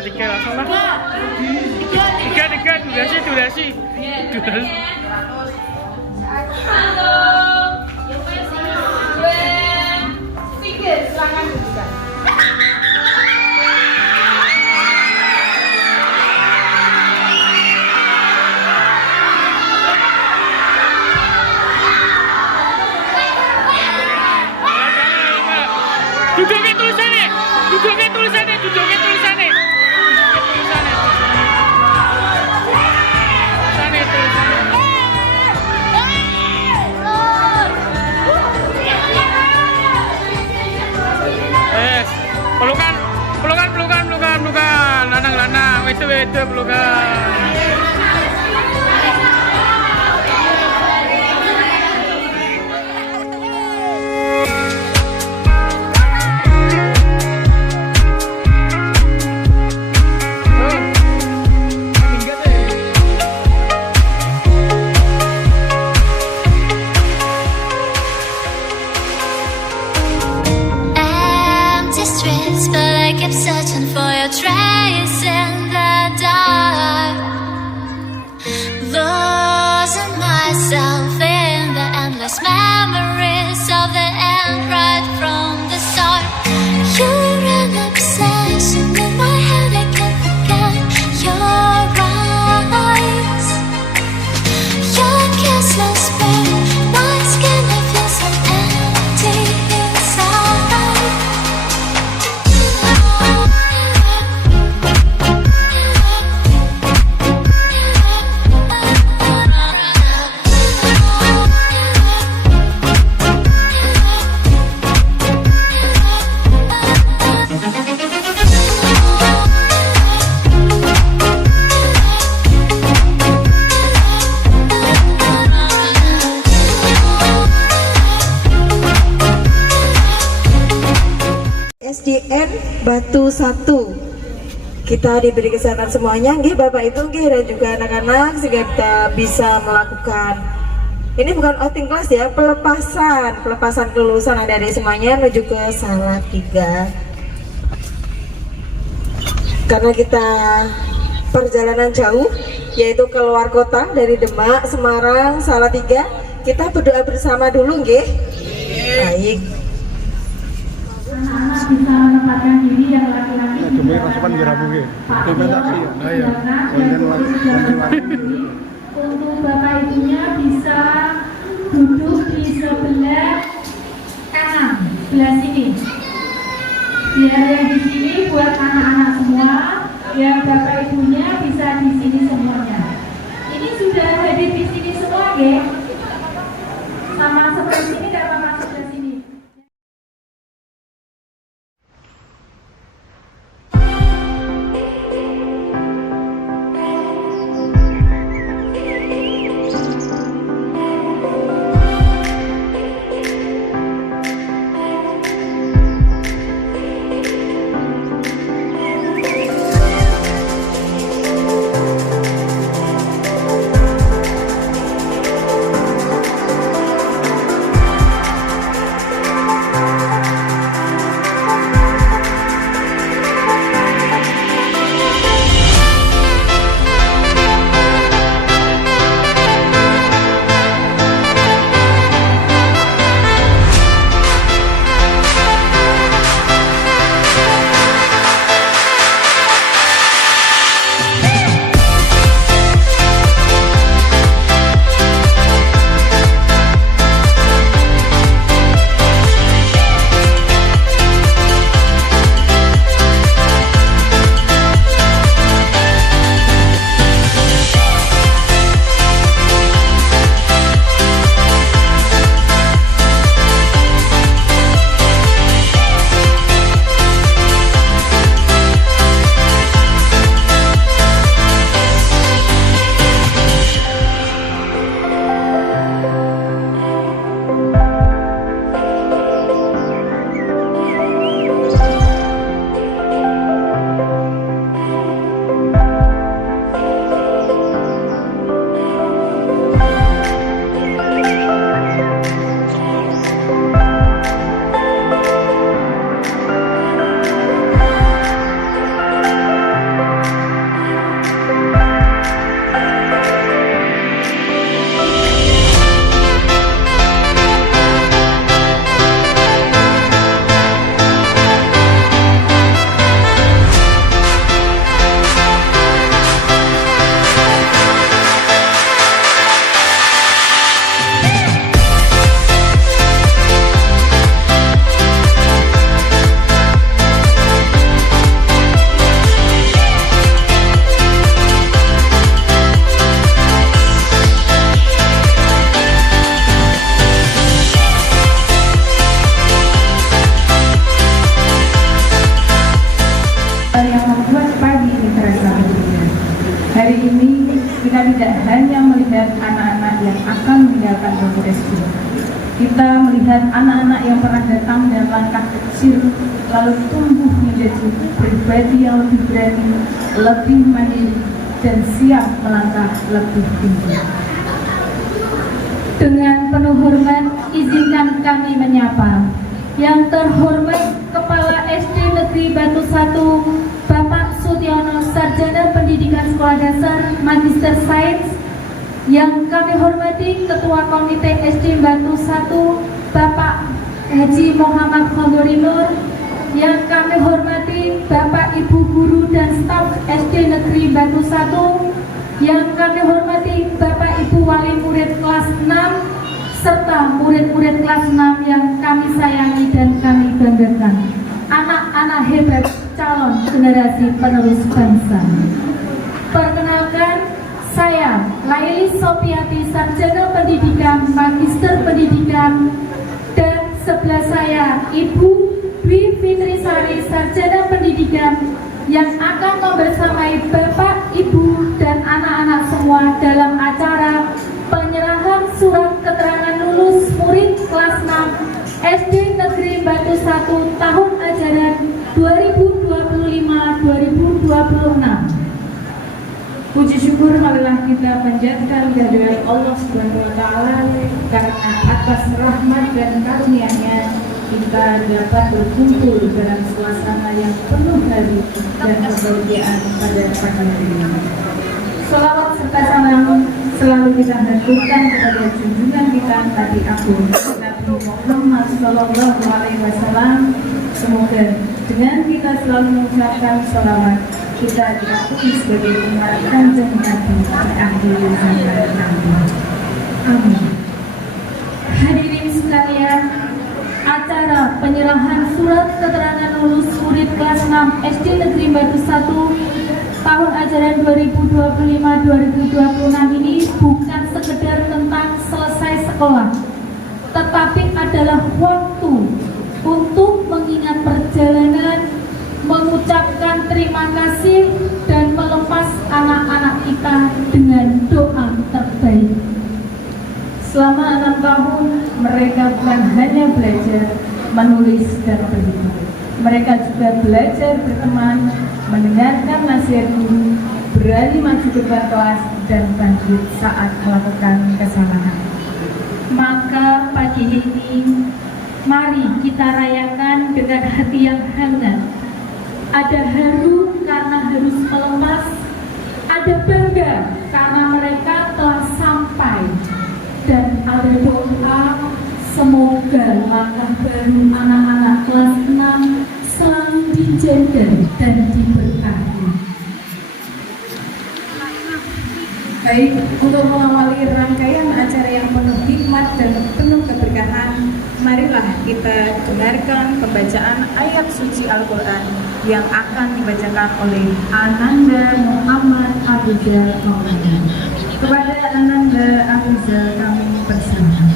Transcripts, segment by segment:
Tiga langsung lah. Tiga durasi. Silakan dudukkan. Duduknya tulisannya. Pelukan, lanang, itu pelukan. Searching for your trace in the dark, losing myself in the endless memories of the end right from the start. You're an obsession in my head, I can't forget your eyes. Your kisses burn my skin, I feel so empty inside. SDN Batu 1. Kita diberi kesehatan semuanya, nggih Bapak Ibu nggih, dan juga anak-anak sehingga kita bisa melakukan ini bukan outing kelas ya, pelepasan kelulusan adik-adik semuanya menuju ke Salatiga. Karena kita perjalanan jauh, yaitu keluar kota dari Demak, Semarang, Salatiga, kita berdoa bersama dulu nggih. Baik. Anak-anak bisa menempatkan diri yang laki-laki di untuk bapak ibunya bisa duduk di sebelah kanan, sebelah sini. Biar yang di sini buat anak-anak semua, yang bapak ibunya bisa di sini semuanya. Ini sudah hadir di sini semua ya? Sama seperti sini dan sama sebelah sini. kita tidak hanya melihat anak-anak yang akan meninggalkan bangku SD. Kita melihat anak-anak yang pernah datang dan langkah kecil, lalu tumbuh menjadi pribadi yang lebih berani, lebih mandiri, dan siap melangkah lebih tinggi. Dengan penuh hormat, izinkan kami menyapa yang terhormat Kepala SD Negeri Batu 1, Bapak Sutiono, Sarjana Pendidikan Sekolah Dasar, Magister Sains. Yang kami hormati Ketua Komite SD Batu 1, Bapak Haji Muhammad Khodorinur. Yang kami hormati Bapak Ibu Guru dan staf SD Negeri Batu 1. Yang kami hormati Bapak Ibu Wali Murid kelas 6 serta murid-murid kelas 6 yang kami sayangi dan kami banggakan. Anak-anak hebat calon generasi penerus bangsa. Perkenalkan, saya Laili Sofiati, Sarjana Pendidikan, Magister Pendidikan, dan sebelah saya Ibu Dwi Fitrisari, Sarjana Pendidikan, yang akan membersamai Bapak, Ibu, dan anak-anak semua dalam acara penyerahan surat keterangan lulus murid kelas 6 SD Negeri Batu 1 tahun ajaran 2025-2026. Puji syukur marilah kita panjatkan kehadirat Allah Subhanahu wa taala, karena atas rahmat dan karunia-Nya kita dapat berkumpul dalam suasana yang penuh hari dan kebahagiaan pada pagi hari ini. Salawat serta salam selalu kita haturkan kepada junjungan kita Nabi Agung Nabi Muhammad Sallallahu Alaihi Wasallam. Semoga dengan kita selalu mengucapkan salawat, kita diakui sebagai umat Kanjeng Nabi di akhir zaman nanti. Amin. Hadirin sekalian, acara penyerahan surat keterangan lulus murid kelas 6 SD Negeri Batu 1 tahun ajaran 2025-2026 ini bukan sekedar tentang selesai sekolah, tetapi adalah waktu untuk mengingat perjalanan, mengucapkan terima kasih, dan melepas anak-anak kita dengan doa terbaik. Selama 6 tahun, mereka bukan hanya belajar menulis dan berhitung. Mereka juga belajar berteman, mendengarkan nasihat guru, berani maju ke depan kelas, dan bangkit saat melakukan kesalahan. Maka pagi ini, mari kita rayakan dengan hati yang hangat. Ada haru karena harus melepas, ada bangga karena mereka telah sampai, dan ada doa semoga langkah baru anak-anak kelas 6 selalu dijaga dan diberkahi. Baik, untuk mengawali rangkaian acara yang penuh hikmat dan penuh keberkahan, marilah kita dengarkan pembacaan ayat suci Al-Quran yang akan dibacakan oleh Ananda Muhammad Abizal Maulana. Kepada Ananda Abizal kami persilakan.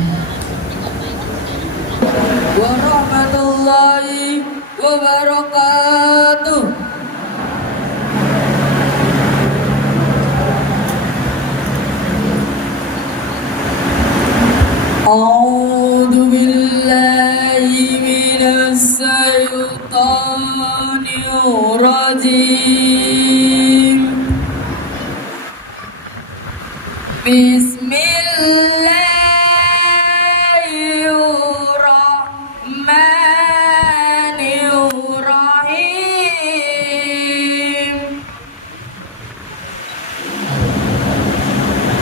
Warahmatullahi wabarakatuh. A'udzu billahi minas syaitonir rajim. Bismillahirrahmanirrahim.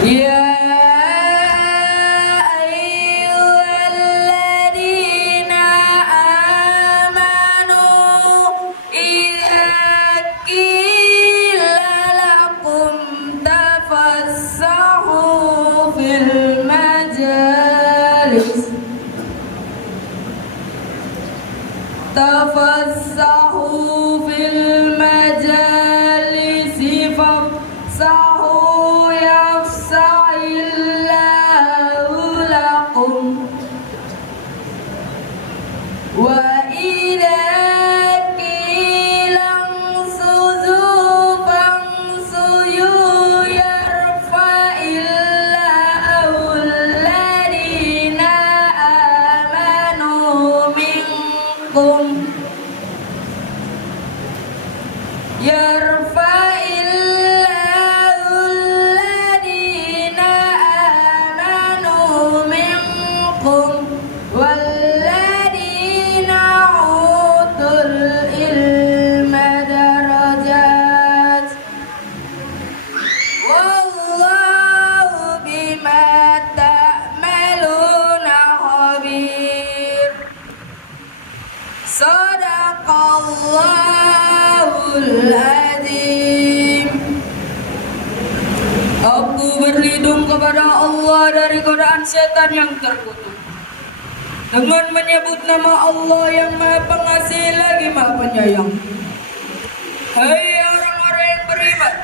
Ya tafassahu fil majalisi fafsahu yafsah berlindung kepada Allah dari godaan setan yang terkutuk. Dengan menyebut nama Allah yang Maha Pengasih lagi Maha Penyayang. Hai orang-orang yang beriman,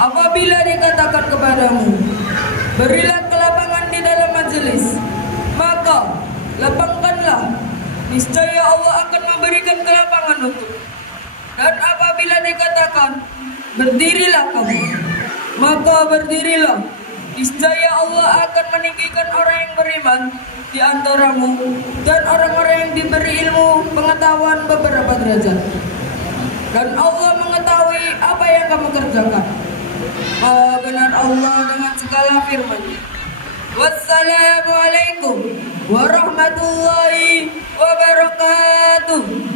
apabila dikatakan kepadamu, berilah kelapangan di dalam majelis, maka lapangkanlah, niscaya Allah akan memberikan kelapangan untukmu. Dan apabila dikatakan, berdirilah kamu, maka berdirilah, niscaya Allah akan meninggikan orang yang beriman di antaramu dan orang-orang yang diberi ilmu pengetahuan beberapa derajat. Dan Allah mengetahui apa yang kamu kerjakan. Benar Allah dengan segala firman-Nya. Wassalamualaikum warahmatullahi wabarakatuh.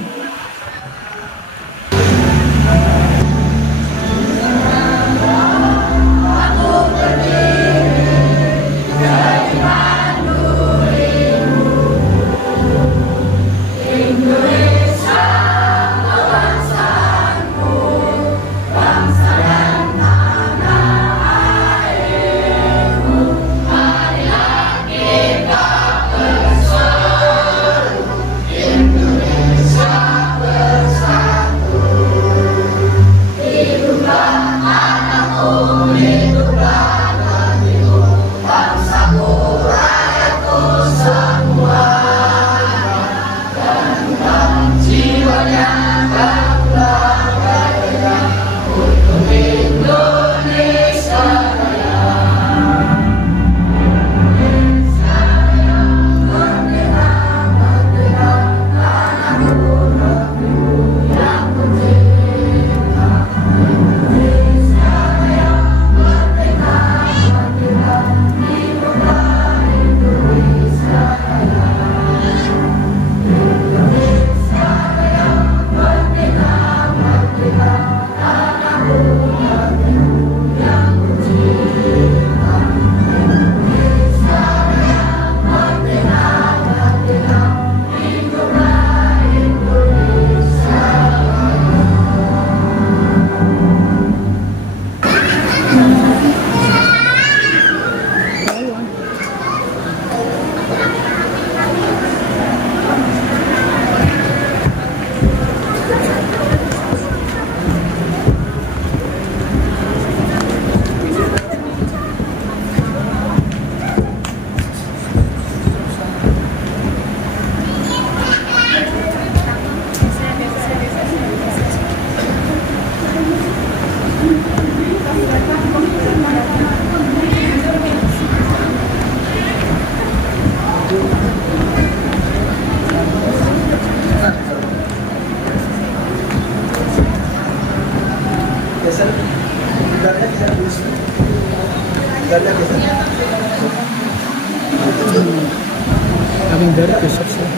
Aming dari besok sih.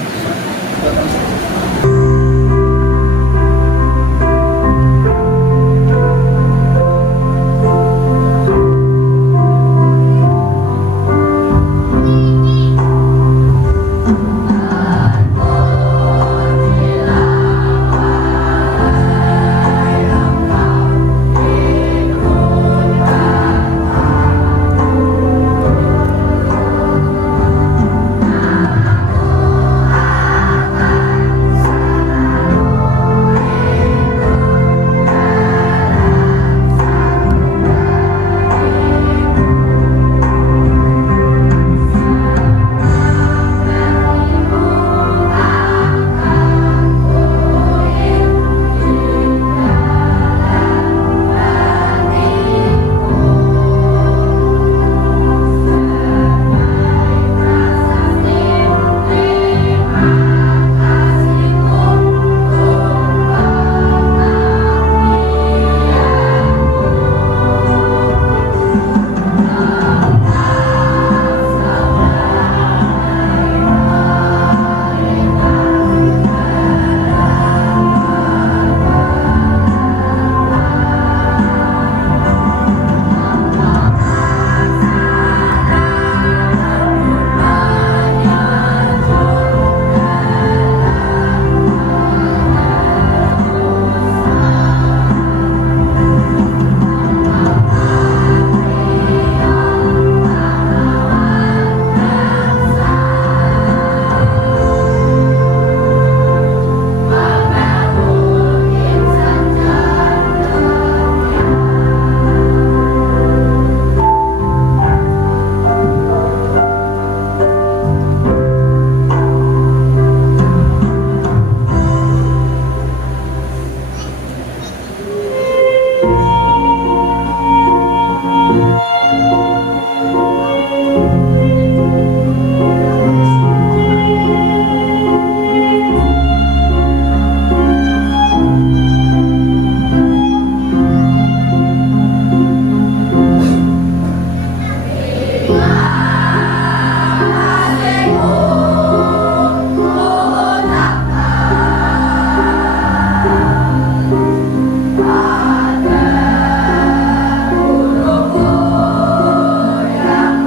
Yang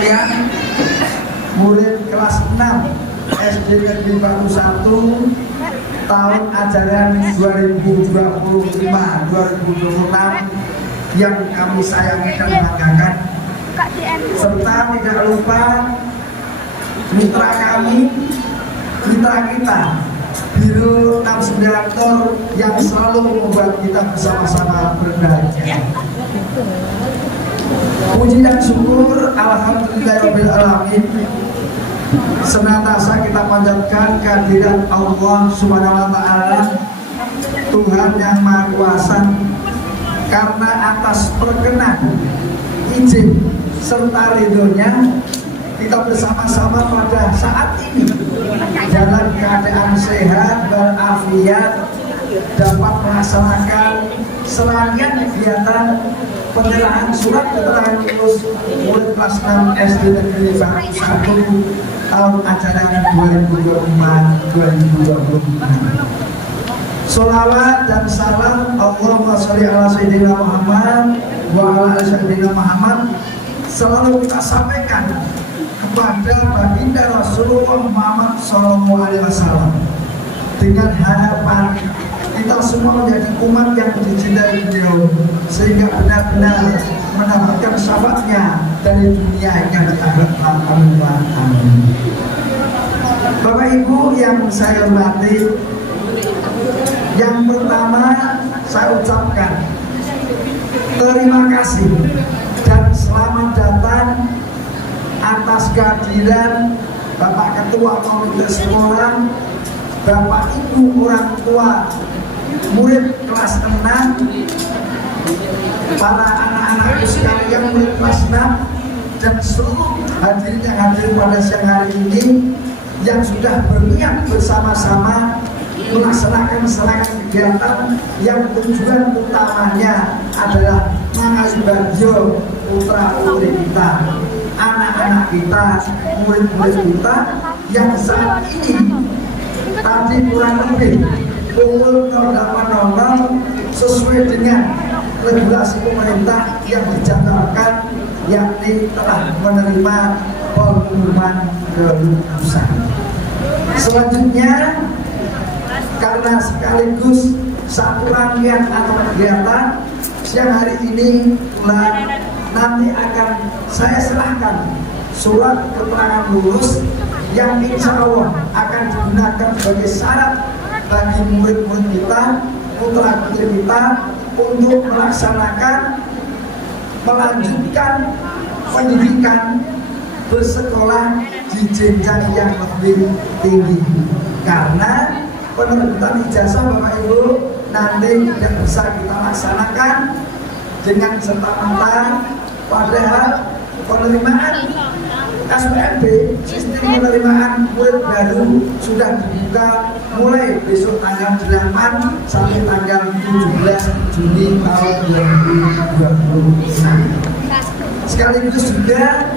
Ya, murid kelas 6 SD Negeri Batu 1 tahun ajaran 2025-2026 yang kami sayangi dan banggakan, serta tidak lupa mitra kami, mitra kita Biro 69 Tor yang selalu membuat kita bersama-sama berbahagia. Puji dan syukur alhamdulillahirabbil alamin senantiasa kita panjatkan kehadirat Allah Subhanahu wa taala, Tuhan yang Maha Kuasa, karena atas perkenan, izin serta ridhonya kita bersama-sama pada saat ini dalam keadaan sehat walafiat dapat melaksanakan serangkaian kegiatan penyerahan surat keterangan lulus murid kelas 6 SD Negeri Batu 1 tahun ajaran 2025-2026. Sholawat dan salam Allahumma sholli ala sayyidina Muhammad wa ala ali sayyidina Muhammad selalu kita sampaikan kepada baginda Rasulullah Muhammad SAW dengan harapan kita semua menjadi umat yang dicintai beliau sehingga benar-benar mendapatkan syafaatnya dari dunia hingga di akhirat. Amin. Bapak Ibu yang saya hormati, yang pertama saya ucapkan terima kasih dan selamat datang atas kehadiran Bapak Ketua Komite Sekolah, Bapak Ibu orang tua murid kelas 6, para anak-anakku sekalian murid kelas 6, dan seluruh hadirin yang hadir pada siang hari ini yang sudah berniat bersama-sama melaksanakan serangkaian kegiatan yang tujuan utamanya adalah mengasuh bagio putra-putri kita, anak-anak kita, murid-murid kita yang saat ini tadi kurang lebih pukul 08.00 sesuai dengan regulasi pemerintah yang dijadwalkan, yakni telah menerima pengumuman kelulusan. Selanjutnya, karena sekaligus satu rangkaian atau kegiatan siang hari ini pula nanti akan saya serahkan surat keterangan lulus yang insya Allah akan digunakan sebagai syarat bagi murid-murid kita, putra-putri kita untuk melaksanakan melanjutkan pendidikan bersekolah di jenjang yang lebih tinggi, karena penerbitan ijazah Bapak Ibu nanti tidak bisa kita laksanakan dengan serta-merta, padahal penerimaan SPMB, sistem penerimaan murid baru sudah dibuka mulai besok tanggal 8 sampai tanggal 17 Juni tahun 2026. Sekaligus juga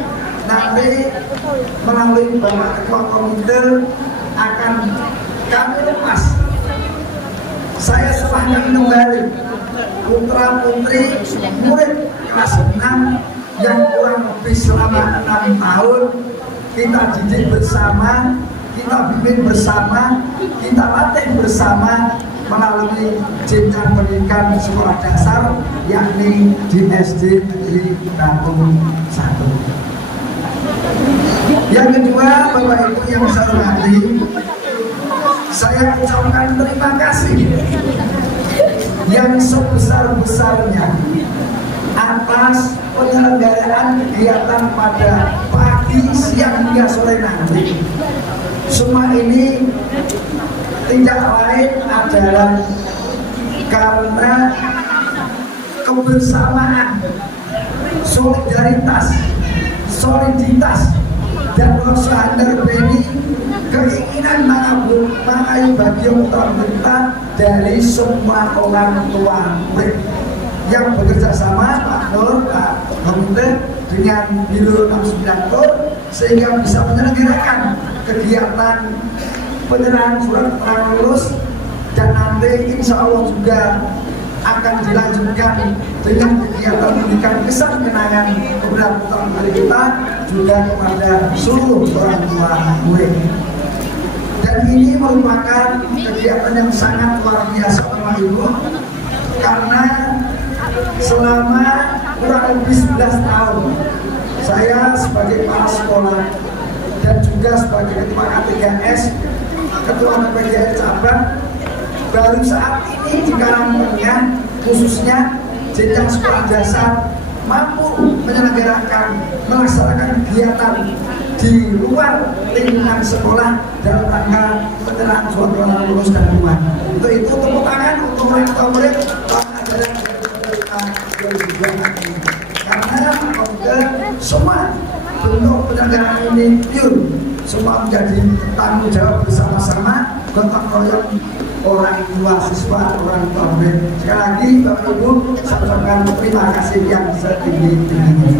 nanti melalui Bapak Ketua Komite akan kami lepas, saya serahkan kembali putra-putri murid kelas 6 yang kurang lebih selama 6 tahun kita didik bersama, kita bimbing bersama, kita latih bersama melalui jenjang pendidikan sekolah dasar, yakni di SD Negeri Batu 1. Yang kedua, Bapak Ibu yang saya hormati, saya ucapkan terima kasih yang sebesar-besarnya atas penyelenggaraan kegiatan pada pagi, siang hingga sore nanti. Semua ini tidak lain adalah karena kebersamaan, soliditas, dan rasa berbeni, keinginan mengayu bagi putra-putri dari semua orang tua murid yang bekerja sama Pak Nur, Pak Komite dengan Biro 69 Tor sehingga bisa menyelenggarakan kegiatan penyerahan surat keterangan lulus, dan nanti insya Allah juga akan dilanjutkan dengan kegiatan memberikan kesan kenangan kepada putra putri kita juga kepada seluruh orang tua murid. Dan ini merupakan kegiatan yang sangat luar biasa Bapak Ibu, karena selama kurang lebih 11 tahun saya sebagai kepala sekolah dan juga sebagai ketua K3S, ketua PPDS cabang, baru saat ini di Karangtengah khususnya jenjang sekolah dasar mampu menyelenggarakan melaksanakan kegiatan di luar lingkungan sekolah dalam rangka pencerahan suatu anak lulus dan keluar. Untuk itu tepuk tangan untuk orang tua murid pengajaran ini. Karena semua bentuk penyelenggaraan ini pure, semua menjadi tanggung jawab bersama-sama gotong royong orang tua siswa, orang tua murid. Sekali lagi Bapak Ibu, saya ucapkan terima kasih yang setinggi-tingginya.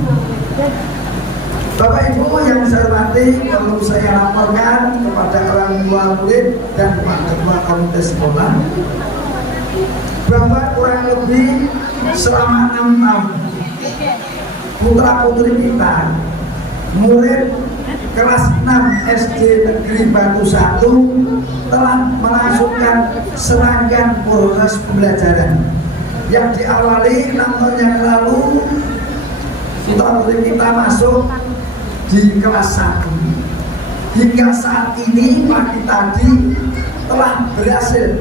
Bapak Ibu yang saya hormati, perlu saya laporkan kepada orang tua murid dan ketua komite sekolah bahwa kurang lebih selama 6 tahun putra putri kita murid kelas 6 SD Negeri Batu 1 telah melangsungkan serangkaian proses pembelajaran yang diawali 6 tahun yang lalu. Putra putri kita masuk di kelas 1. Hingga saat ini pagi tadi telah berhasil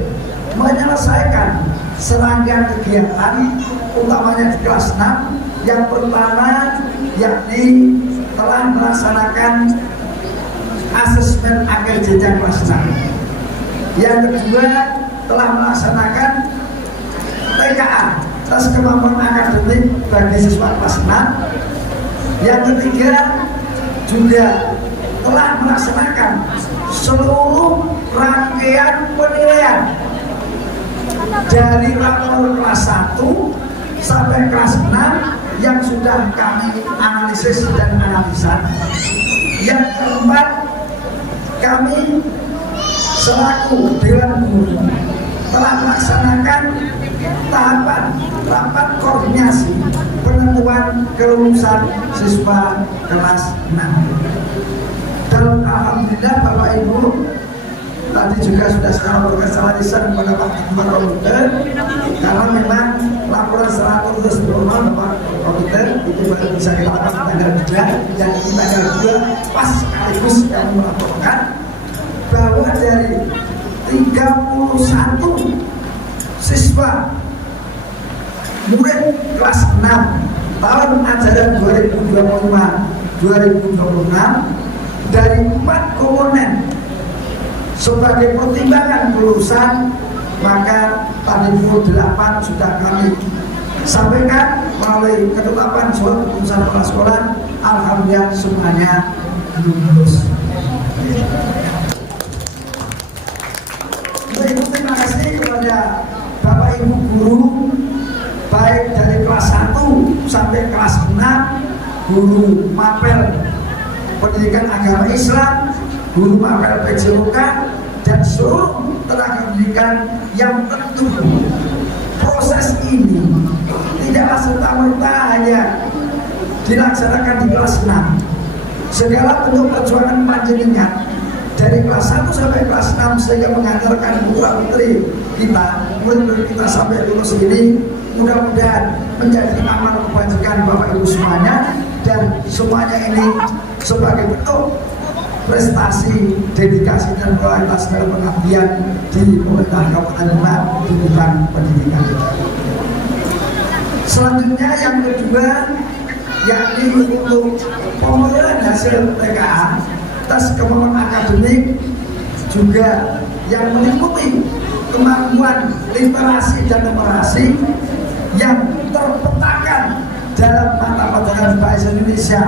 menyelesaikan serangkaian kegiatan, utamanya di kelas 6. Yang pertama yakni telah melaksanakan asesmen akhir jenjang kelas 6. Yang kedua telah melaksanakan TKA, tes kemampuan akademik bagi siswa kelas 6. Yang ketiga juga telah melaksanakan seluruh rangkaian penilaian dari rapor kelas 1 sampai kelas 6 yang sudah kami analisis dan analisa. Yang keempat, kami selaku Dewan Guru telah melaksanakan tahapan rapat koordinasi penentuan kelulusan siswa kelas 6. Dan alhamdulillah Bapak Ibu, tadi juga sudah saya laporkan secara lisan kepada Pak Ketua Komite, karena memang laporan secara terus normal Bapak Komite itu baru bisa kita lakukan tanggal 2 dan tanggal 2 pas sekaligus yang melaporkan bahwa dari 31 siswa murid kelas 6 tahun ajaran 2025-2026 dari 4 komponen sebagai pertimbangan kelulusan, maka tadi 8 sudah kami sampaikan melalui ketetapan surat keputusan kepala sekolah. Alhamdulillah semuanya lulus. Terima kasih kepada Bapak Ibu guru baik dari kelas 1 sampai kelas 6, guru mapel pendidikan agama Islam, guru mapel PJOK, dan seluruh tenaga pendidikan yang tentu proses ini tidaklah serta-merta hanya dilaksanakan di kelas 6. Segala bentuk perjuangan panjenengan dari kelas 1 sampai kelas 6 sehingga mengantarkan putra putri kita, murid-murid kita sampai lulus ini, mudah-mudahan menjadi amal kebajikan Bapak Ibu semuanya, dan semuanya ini sebagai bentuk prestasi, dedikasi dan kualitas dalam pengabdian di pemerintah Kabupaten Demak di bidang pendidikan. Selanjutnya yang kedua yakni untuk pemeriksaan hasil TKA, tes kemampuan akademik, juga yang meliputi kemampuan literasi dan numerasi yang terpetakan dalam mata pelajaran bahasa Indonesia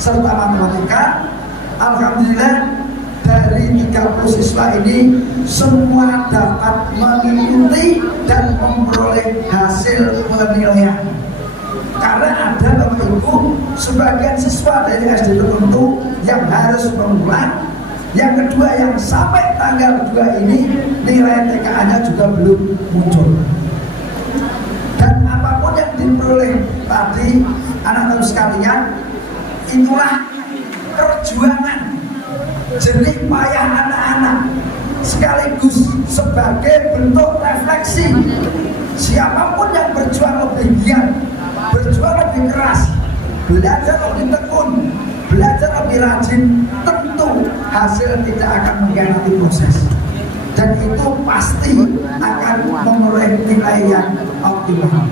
serta matematika. Alhamdulillah dari 30 siswa ini semua dapat mengikuti dan memperoleh hasil penilaian. Karena ada Bapak Ibu sebagian siswa dari SD tertentu yang harus mengulang. Yang kedua yang sampai tanggal 2 ini nilai TKA-nya juga belum muncul. diperoleh tadi anak-anak sekalian, itulah perjuangan jerih payah anak-anak sekaligus sebagai bentuk refleksi siapapun yang berjuang lebih giat, berjuang lebih keras, belajar lebih tekun, belajar lebih rajin, tentu hasil tidak akan mengkhianati proses, dan itu pasti akan memperoleh nilai yang optimal.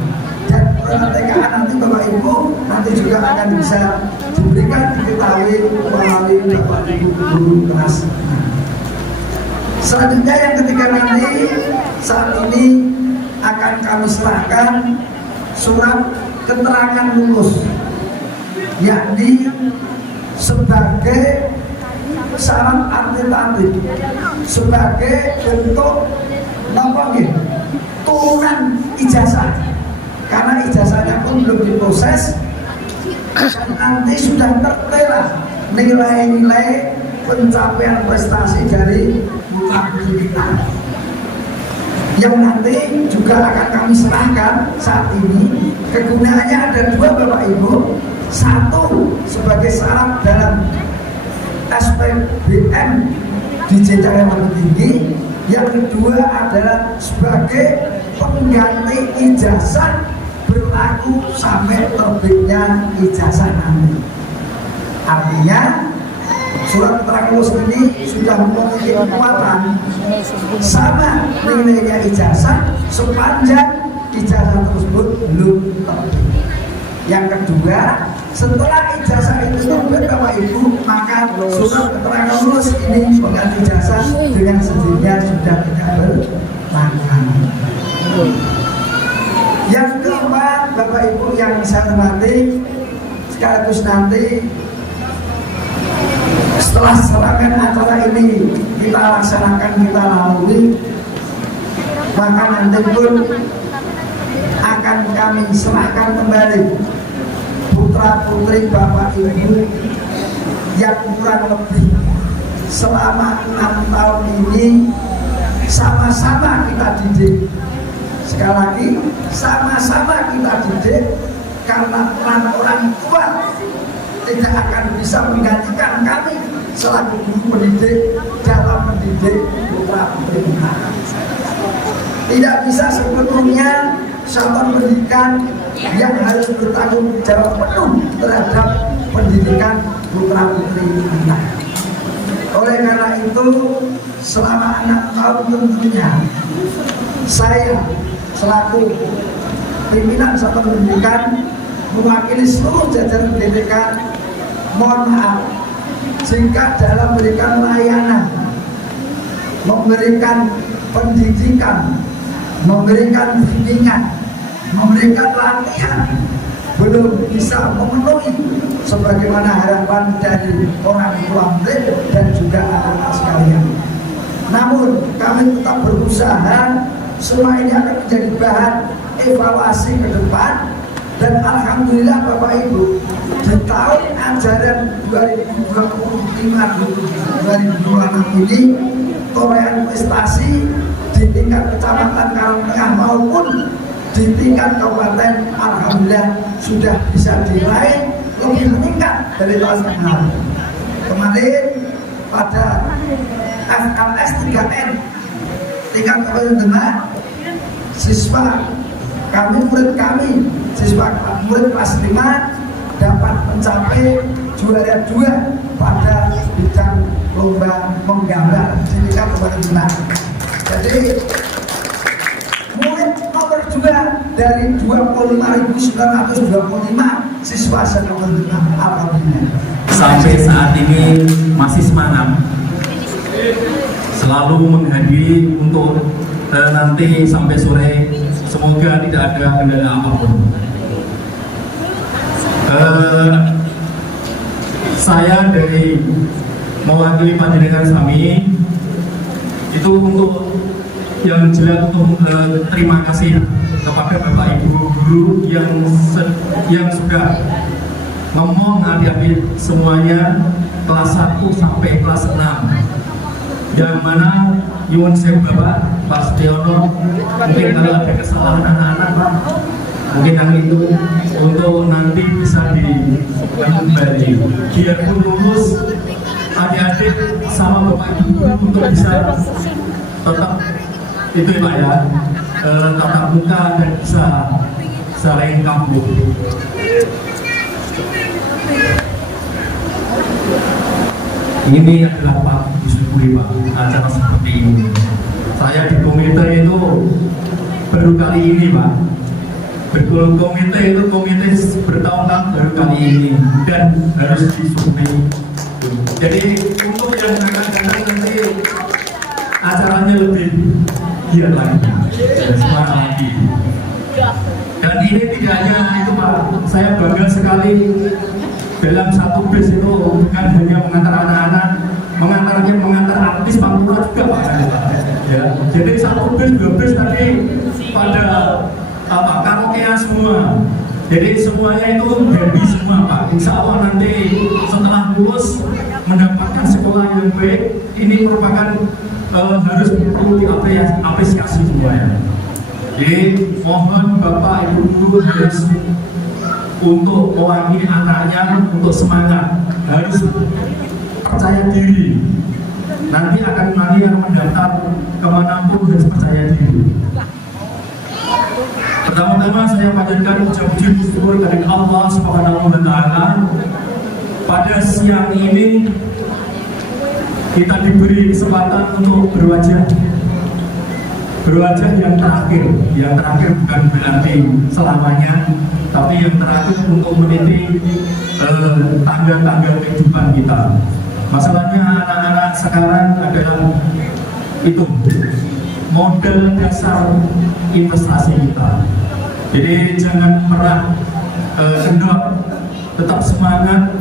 Dan TKA nanti Bapak Ibu nanti juga akan bisa diberikan diketahui melalui Bapak Ibu guru kelas. Selanjutnya yang ketiga nanti saat ini akan kami serahkan surat keterangan lulus, yakni sebagai syarat administratif, sebagai bentuk turunan ijazah, karena ijazahnya pun belum diproses dan nanti sudah tertera nilai-nilai pencapaian prestasi dari putri kita yang nanti juga akan kami serahkan saat ini. Kegunaannya ada dua Bapak Ibu, satu sebagai syarat dalam SPBM di jenjang yang lebih tinggi, yang kedua adalah sebagai pengganti ijazah berlaku sampai terbitnya ijazah nanti. Artinya surat keterangan lulus ini sudah memiliki kekuatan sama nilainya ijazah sepanjang ijazah tersebut belum terbit. Yang kedua, setelah ijazah itu terbit Bapak Ibu, maka surat keterangan lulus ini pengganti ijazah dengan sendirinya sudah tidak berlaku. Yang keempat Bapak Ibu yang saya hormati, sekaligus nanti setelah serangkaian acara ini kita laksanakan, kita lalui, maka nanti pun akan kami serahkan kembali putra putri Bapak Ibu yang kurang lebih selama 6 tahun ini sama-sama kita didik. Sekali lagi, sama-sama kita didik, karena peran orang tua tidak akan bisa menggantikan kami selaku guru pendidik dalam mendidik putra putri kita. Tidak bisa sepenuhnya satuan pendidikan yang harus bertanggung jawab penuh terhadap pendidikan putra putri kita. Oleh karena itu, selama 6 tahun tentunya saya selaku pimpinan satuan pendidikan mewakili seluruh jajaran pendidikan, mohon maaf jika dalam memberikan layanan, memberikan pendidikan, memberikan bimbingan, memberikan latihan belum bisa memenuhi sebagaimana harapan dari orang tua murid dan juga anak-anak sekalian. Namun kami tetap berusaha semua ini akan menjadi bahan evaluasi ke depan, dan alhamdulillah Bapak Ibu di tahun ajaran 2025-2026 ini torehan prestasi di tingkat kecamatan Karangtengah maupun di tingkat kabupaten alhamdulillah sudah bisa diraih lebih meningkat dari tahun yang lalu. Kemarin pada FLS 3N tingkat kabupaten Demak, siswa kami, murid kami, siswa murid kelas 5 dapat mencapai juara 2 pada bidang lomba menggambar di tingkat kabupaten Demak. Jadi murid nomor 2 dari 25.925 siswa se-Kabupaten Demak, alhamdulillah. Sampai saat ini masih semangat, selalu menghadiri untuk nanti sampai sore. Semoga tidak ada kendala apapun. Saya dari mewakili panjenengan Sami itu untuk yang jelas untuk terima kasih kepada Bapak Ibu guru yang sudah menghadapi semuanya kelas 1 sampai kelas 6, yang mana nyuwun sewu Bapak Pak Setiono, mungkin kalau ada kesalahan anak-anak Pak Mungkin yang itu untuk nanti bisa kembali biarpun lulus adik-adik sama bapak ibu untuk bisa tetap itu ya Pak ya, tatap muka dan bisa saling kampung. Ini adalah Pak disyukuri Pak acara seperti ini. Saya di komite itu baru kali ini Pak. Komite itu komite bertahun-tahun baru kali ini dan harus disyukuri. Jadi untuk yang akan datang nanti acaranya lebih giat lagi, semangat lagi. Dan ini tidak hanya itu Pak, saya bangga sekali dalam satu bis itu bukan hanya mengantar anak-anak, mengantar artis Pantura juga Pak. Ya, jadi satu bis, dua bis tadi pada karaokean semua. Jadi semuanya itu happy semua Pak. Insya Allah nanti setelah lulus mendapatkan sekolah yang baik, ini merupakan harus perlu diapresiasi semuanya. Jadi mohon Bapak Ibu guru harus untuk mewakili anaknya untuk semangat, harus percaya diri. Nanti yang mendaftar kemanapun harus percaya diri. Pertama-tama saya panjatkan ucap puji syukur dari Allah Subhanahu wa Ta'ala. Pada siang ini kita diberi kesempatan untuk berwajah yang terakhir bukan berarti selamanya, tapi yang terakhir untuk meniti tangga-tangga kehidupan kita. Masalahnya anak-anak sekarang adalah itu modal dasar investasi kita. Jadi jangan pernah kendor, tetap semangat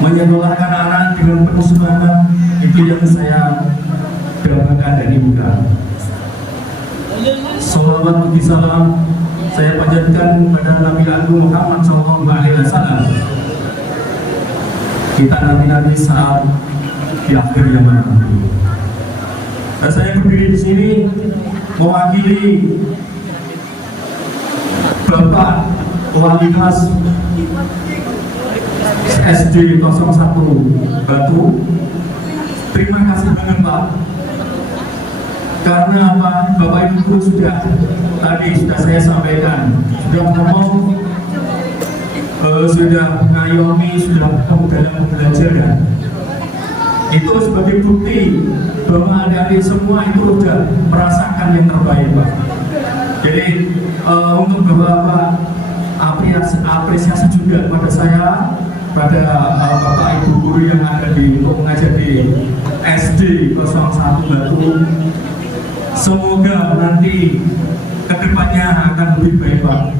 menyekolahkan anak dengan penuh semangat. Itu yang saya dambakan dari muka. Salawat dan salam saya panjatkan kepada Nabi Agung Muhammad SAW. Kita nanti saat di akhir zaman nanti. Dan saya berdiri di sini mewakili Bapak Wali Kelas SD 01 Batu. Terima kasih banget Pak. Karena apa? Bapak Ibu sudah saya sampaikan, sudah ngomong, sudah ngayomi, sudah dalam pembelajaran. Itu sebagai bukti bahwa adik-adik semua itu sudah merasakan yang terbaik Pak. Jadi untuk Bapak apresiasi juga pada saya, pada Bapak Ibu guru yang ada untuk mengajar di SD 01 Batu. Semoga nanti kedepannya akan lebih baik Pak.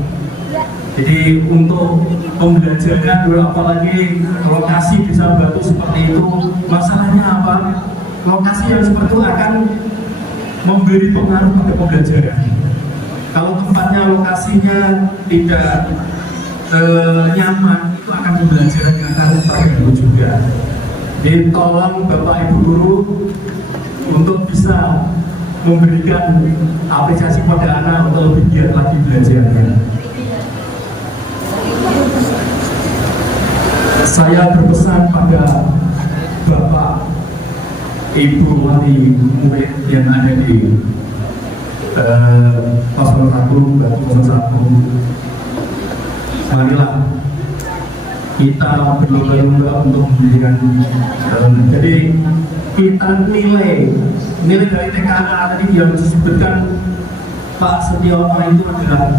Jadi untuk pembelajaran apalagi lokasi desa Batu seperti itu, masalahnya apa? Lokasi yang seperti itu akan memberi pengaruh pada pembelajaran. Kalau tempatnya lokasinya tidak nyaman, itu akan pembelajaran akan terganggu juga. Jadi tolong Bapak Ibu guru untuk bisa memberikan apresiasi pada anak untuk lebih giat lagi belajarnya. Saya berpesan pada Bapak Ibu wali murid yang ada di Pos 1 Batu 1. Marilah kita berlomba-lomba untuk menjadikan jadi kita nilai dari TKA tadi yang disebutkan Pak Setiono itu adalah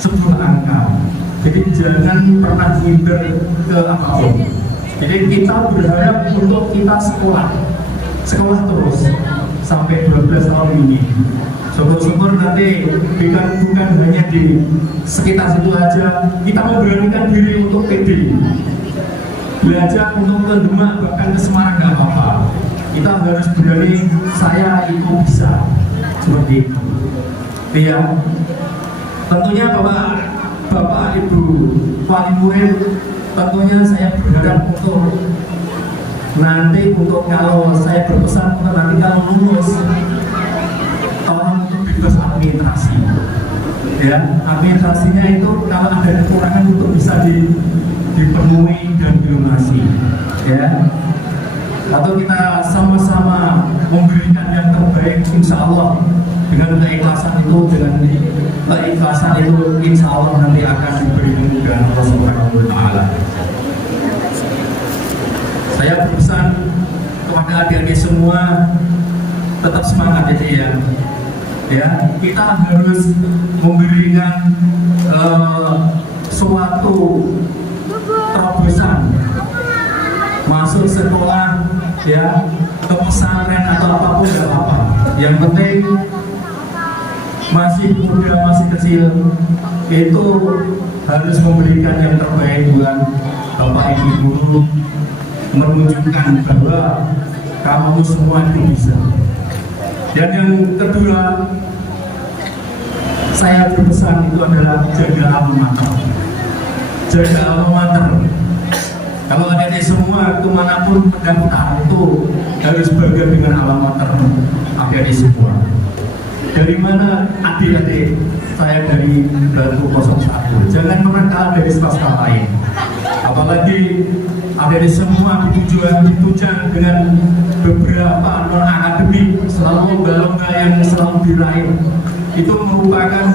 sebuah angka. Jadi jangan pernah minder ke apapun. Jadi kita berharap untuk kita sekolah terus sampai 12 tahun ini. Syukur-syukur nanti bukan hanya di sekitar situ aja, kita memberanikan diri untuk PD. Belajar untuk ke Demak bahkan ke Semarang nggak apa-apa. Kita harus berani, saya itu bisa seperti itu. Ya, tentunya Bapak Ibu wali murid, tentunya saya berharap untuk nanti kalau saya berpesan untuk nanti kalau lulus, tolong untuk bebas administrasi. ya administrasinya itu kalau ada kekurangan untuk bisa dipenuhi dan dilunasi, ya. Atau kita sama-sama memberikan yang terbaik, insya Allah dengan keikhlasan itu, insya Allah nanti akan diberi kemudahan Allah Subhanahu wa Ta'ala. Saya berpesan kepada adik-adik semua, tetap semangat ya. Ya, kita harus memberikan suatu terobosan masuk sekolah, ya, ke pesantren atau apapun tidak apa-apa. Yang penting masih muda, masih kecil, itu harus memberikan yang terbaik buat Bapak Ibu guru, menunjukkan bahwa kamu semua itu bisa. Dan yang kedua, saya berpesan itu adalah jaga alma mater. Jaga alma mater. Kalau adik-adik semua kemanapun mendaftar itu harus bangga dengan alma mater adik-adik semua. Dari mana adik-adik? Saya dari Batu 01. Jangan pernah dari swasta lain. Apalagi adik-adik semua ditunjang dengan beberapa non akademik, selalu lomba-lomba yang selalu diraih. Itu merupakan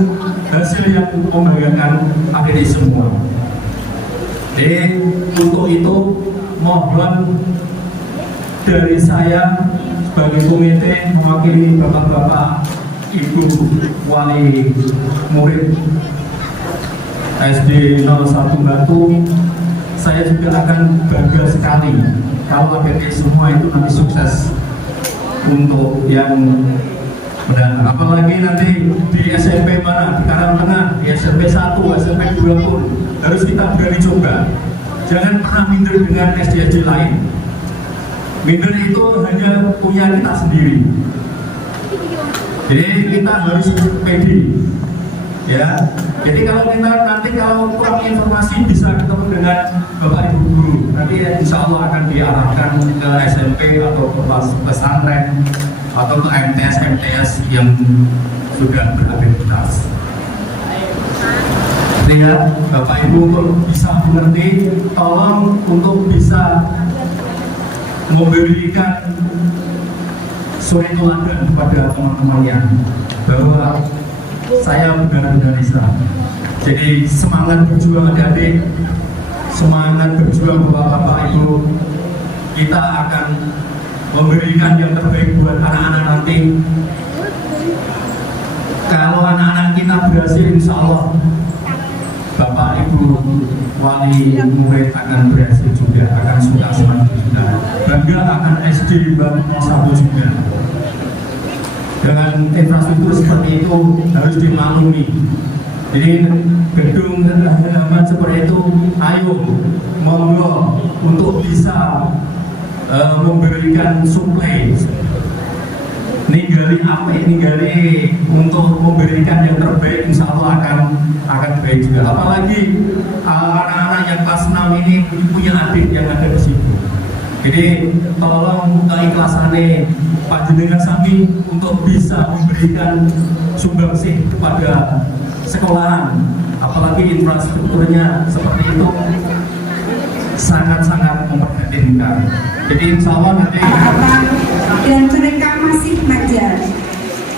hasil yang membanggakan adik-adik semua. Jadi untuk itu mohon dari saya sebagai komite mewakili bapak-bapak, ibu wali murid SD 01 Batu, saya juga akan bangga sekali kalau adik-adik semua itu nanti sukses untuk yang mendatang. Apalagi nanti di SMP mana, di Karangtengah, di SMP 1, SMP 2 pun harus kita berani coba. Jangan pernah minder dengan SD lain. Minder itu hanya punya kita sendiri. Jadi kita harus pede, ya. Jadi kalau kita nanti kalau kurang informasi bisa ketemu dengan Bapak Ibu guru. Nanti insya Allah akan diarahkan ke SMP atau ke pesantren atau ke MTS yang sudah beraktivitas. Lihat Bapak Ibu untuk bisa mengerti, tolong untuk bisa memberikan suri teladan kepada teman-temannya bahwa saya benar-benar bisa. Jadi semangat berjuang adik-adik, semangat berjuang Bapak Ibu, kita akan memberikan yang terbaik buat anak-anak nanti. Kalau anak-anak kita berhasil, insya Allah Bapak Ibu wali murid akan berhasil juga, akan suka semangat juga, bangga akan SD Batu 01 juga. Dengan infrastruktur seperti itu harus dimaklumi. Jadi gedung halaman seperti itu, ayo monggo untuk bisa memberikan suplai, ninggali untuk memberikan yang terbaik, insya Allah akan baik juga. Apalagi anak-anak yang kelas 6 ini punya adik yang ada di situ. Jadi tolong keikhlasannya Pak Jenderal Sami untuk bisa memberikan sumbangsih kepada sekolahan, apalagi infrastrukturnya seperti itu sangat-sangat memprihatinkan. Jadi insya Allah nanti dan mereka masih ngajar,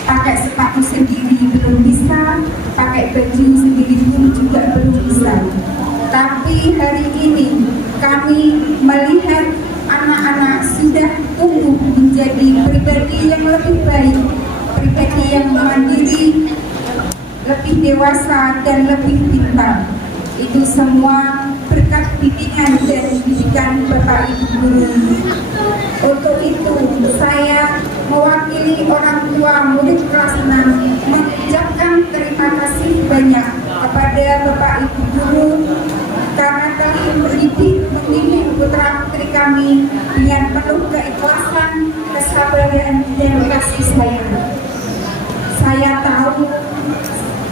pakai sepatu sendiri belum bisa, pakai baju sendiri pun juga belum bisa. Tapi hari ini kami melihat anak-anak sudah tumbuh menjadi pribadi yang lebih baik, pribadi yang mandiri, lebih dewasa dan lebih pintar. Itu semua berkat bimbingan dan didikan Bapak Ibu guru. Untuk itu saya mewakili orang tua murid kelas 6 mengucapkan terima kasih banyak kepada Bapak Ibu guru karena telah mendidik membimbing putra putri kami dengan penuh keikhlasan, kesabaran dan kasih sayang. Saya tahu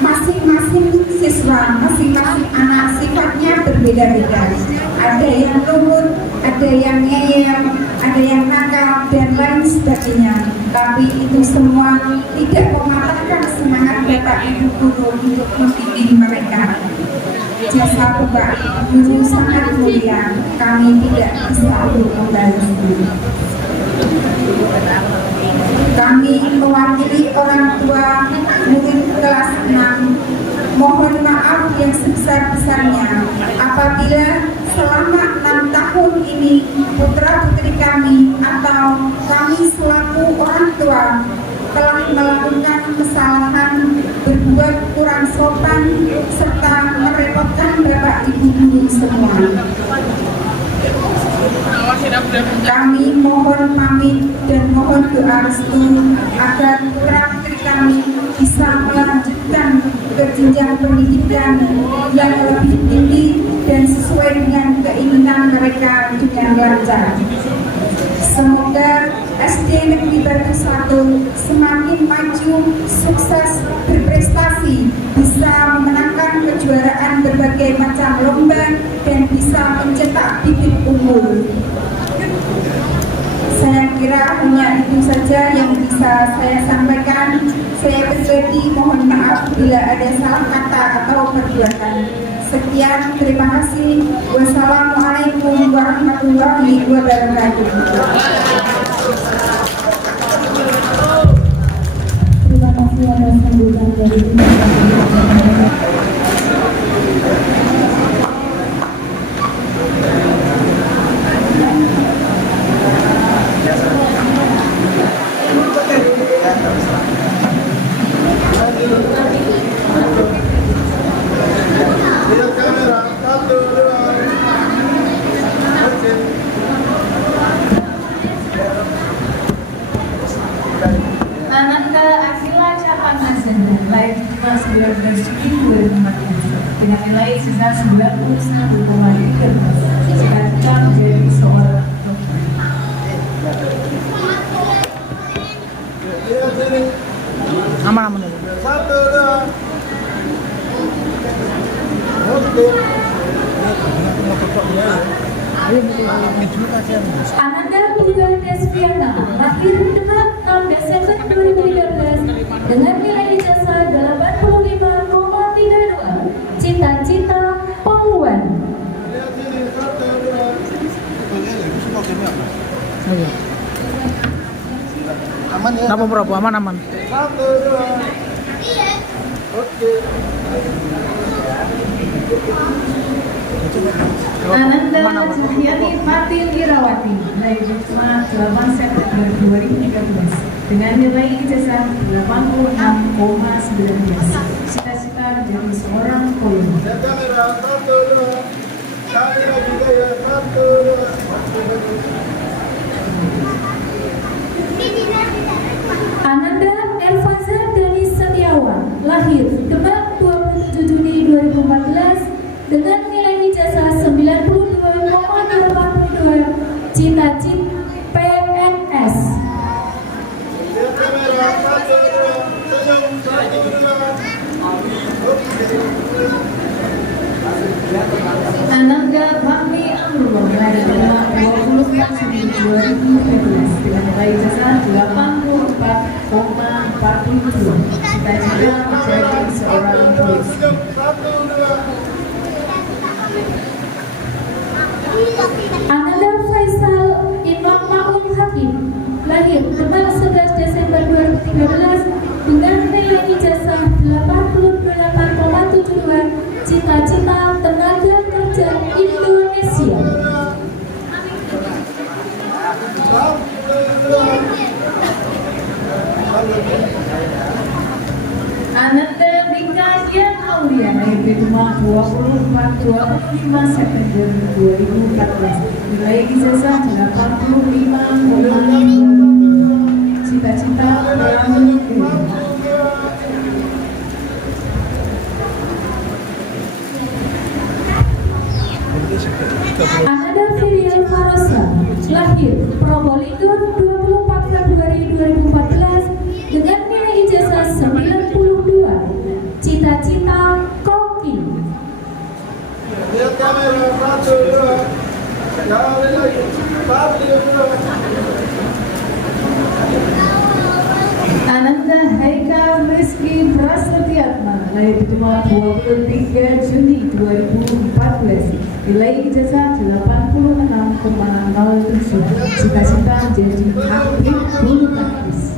masing-masing siswa masing-masing anak sifatnya berbeda-beda. Ada yang nurut, ada yang ngeyel, ada yang nakal dan lain sebagainya. Tapi itu semua tidak mematahkan semangat Bapak Ibu guru untuk membimbing mereka. Jasa Bapak Ibu guru sangat mulia, kami tidak bisa membalas. Kami mewakili orang tua murid kelas 6 mohon maaf yang sebesar-besarnya apabila selama 6 tahun ini putra-putri kami atau kami selaku orang tua telah melakukan kesalahan, berbuat kurang sopan serta merepotkan Bapak Ibu guru semua. Kami mohon pamit dan mohon doa restu agar putra-putri kami bisa melanjutkan ke jenjang pendidikan yang lebih tinggi dan sesuai dengan keinginan mereka dengan lancar. Semoga SD Negeri Batu 1 semakin maju, sukses, berprestasi, bisa memenangkan kejuaraan berbagai macam lomba dan bisa mencetak bibit unggul. Saya kira hanya itu saja yang bisa saya sampaikan. Saya pribadi mohon maaf bila ada salah kata atau perbuatan. Sekian, terima kasih. Wassalamualaikum warahmatullahi wabarakatuh. Terima kasih atas sambutan dari Ananda Akila Capana Senda, lahir 19 Juli 2014 dengan nilai sisa 91,3. Cita-cita menjadi seorang Aman-aman dulu. Satu, dua. Oke. Ananda Tunggal Desviana, lahir 6 Desember 2013 dengan nilai ijazah 85,32. Cita-cita poluan. Aman ya? Kenapa berapa? Aman-aman. Satu, dua. Oke. Ananda Cahyani Fatin Irawati, lahir Jumat 8 September 2013 dengan nilai ijazah 86,19. Cita-cita menjadi seorang polisi. Kamera, satu, dua. Kamera juga ya, satu, dua. Ananda Elvaza Dani Setiawan, lahir Demak 27 Juni 2014 dengan nilai ijazah 92,82. Cita-cita PNS. Kamera, satu, dua. Senyum, satu, dua. Ananda Fahmi Amrullah, lahir Demak 24 Juni 2013 dengan nilai ijazah 84,42. Cita-cita menjadi seorang polisi. Senyum, satu, dua. Ananda Faisal Imam Ma'un Hakim, lahir Demak 11 Desember 2013 dengan nilai ijazah 88,72. Cita-cita tenaga kerja Indonesia. Ananda Dika Dian Aulia, lahir Demak 24-25 September 2014, nilai ijazah 85,5. Cita-cita melamar kerja. Ananda Firial Farosa, lahir Probolinggo 24 Februari 2014 dengan nilai ijazah 92. Cita-cita kok Ananda Haikal Rizky Prasetyatma lahir di Demak 23 Juni 2014, nilai ijazah 86,07, cita-cita menjadi atlet bulu tangkis.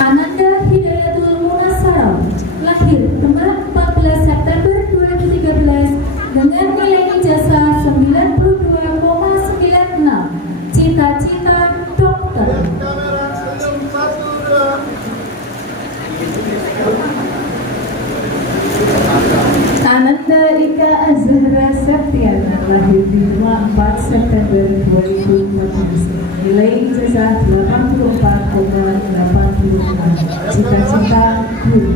Ananda Hidayatul Munasarau lahir Demak 14 September 2013 dengan nilai ijazah 92,96, cita-cita dokter. Ananda Ika Azhara Septiana lahir di 4 September 2014, nilai ijazah 84,86, cita-cita guru.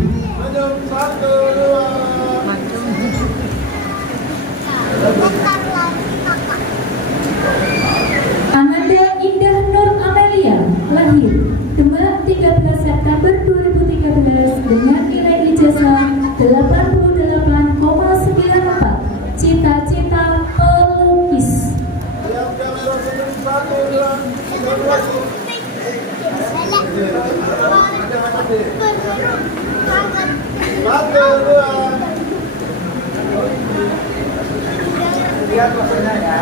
Ananda Indah Nur Amelia lahir Demak 13 September 2013 dengan nilai ijazah 88,94, cita-cita pelukis. Lihat maksudnya ya.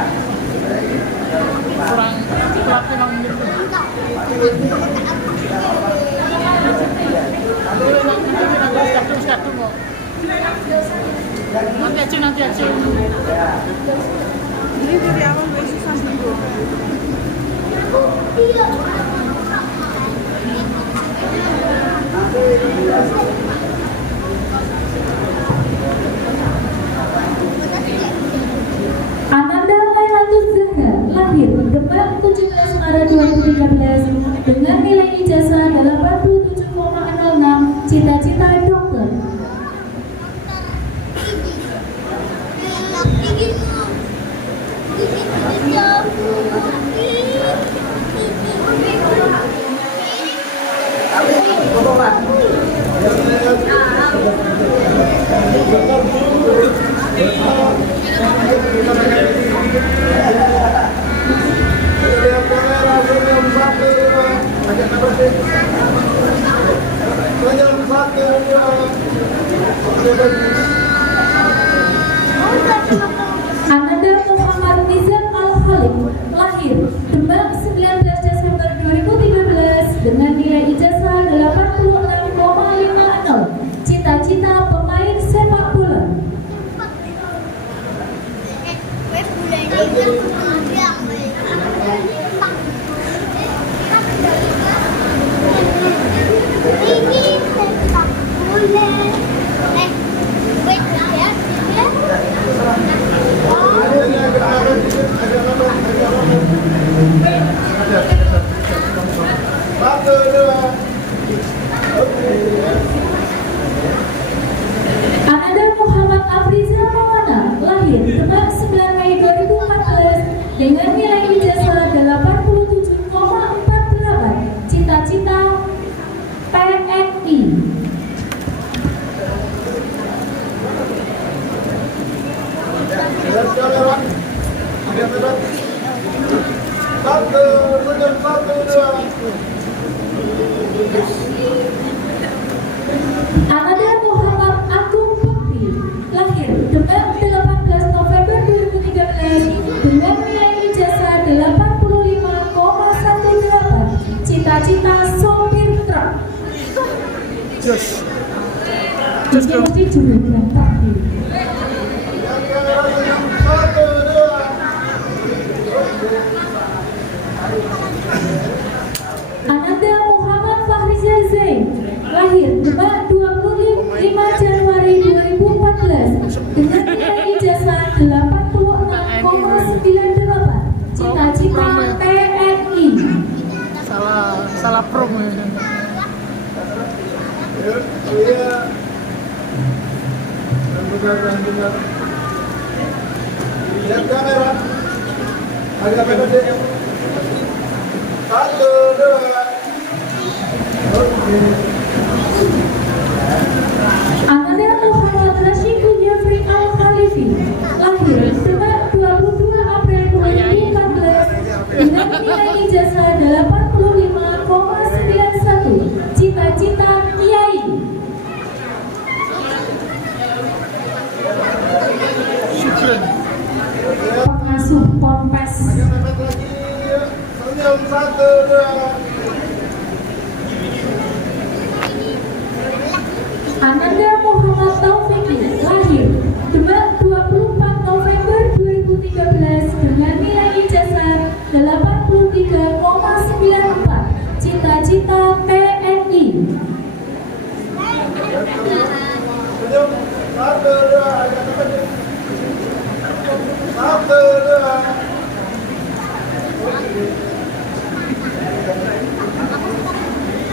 Nanti aja. Ini dari awal gue susah sembuh. Ananda Lailatul Zahra lahir Demak 17 Maret 2013 dengan nilai ijazah 87,06, cita-cita dokter. Ananda Muhammad Nizam Al-Khalid lahir Demak 19 Desember 2013 dengan nilai ijazah 86,50, cita-cita pemain sepak bola. Ananda Muhammad Afriza Maulana lahir Demak 9 Mei 2014 dengan nilai ijazah 87,48, cita-cita PNI. Ananda Muhammad Agung Bakti lahir Demak 18 November 2013 dengan nilai ijazah 85,18, cita-cita sopir truk. Ini mesti jurusan takdir. Ananda Muhammad Fahrizal Zain lahir Demak 25 Januari 2014 dengan nilai ijazah 86,98, cita-cita PNI. Salah prom. Lihat kamera. Agak pendek. 1, 2. Oke. Ananda Muhammad Kompes. Ananda Muhammad Taufiki lahir Demak 24 November 2013 dengan nilai ijazah 83,94, cita-cita TNI.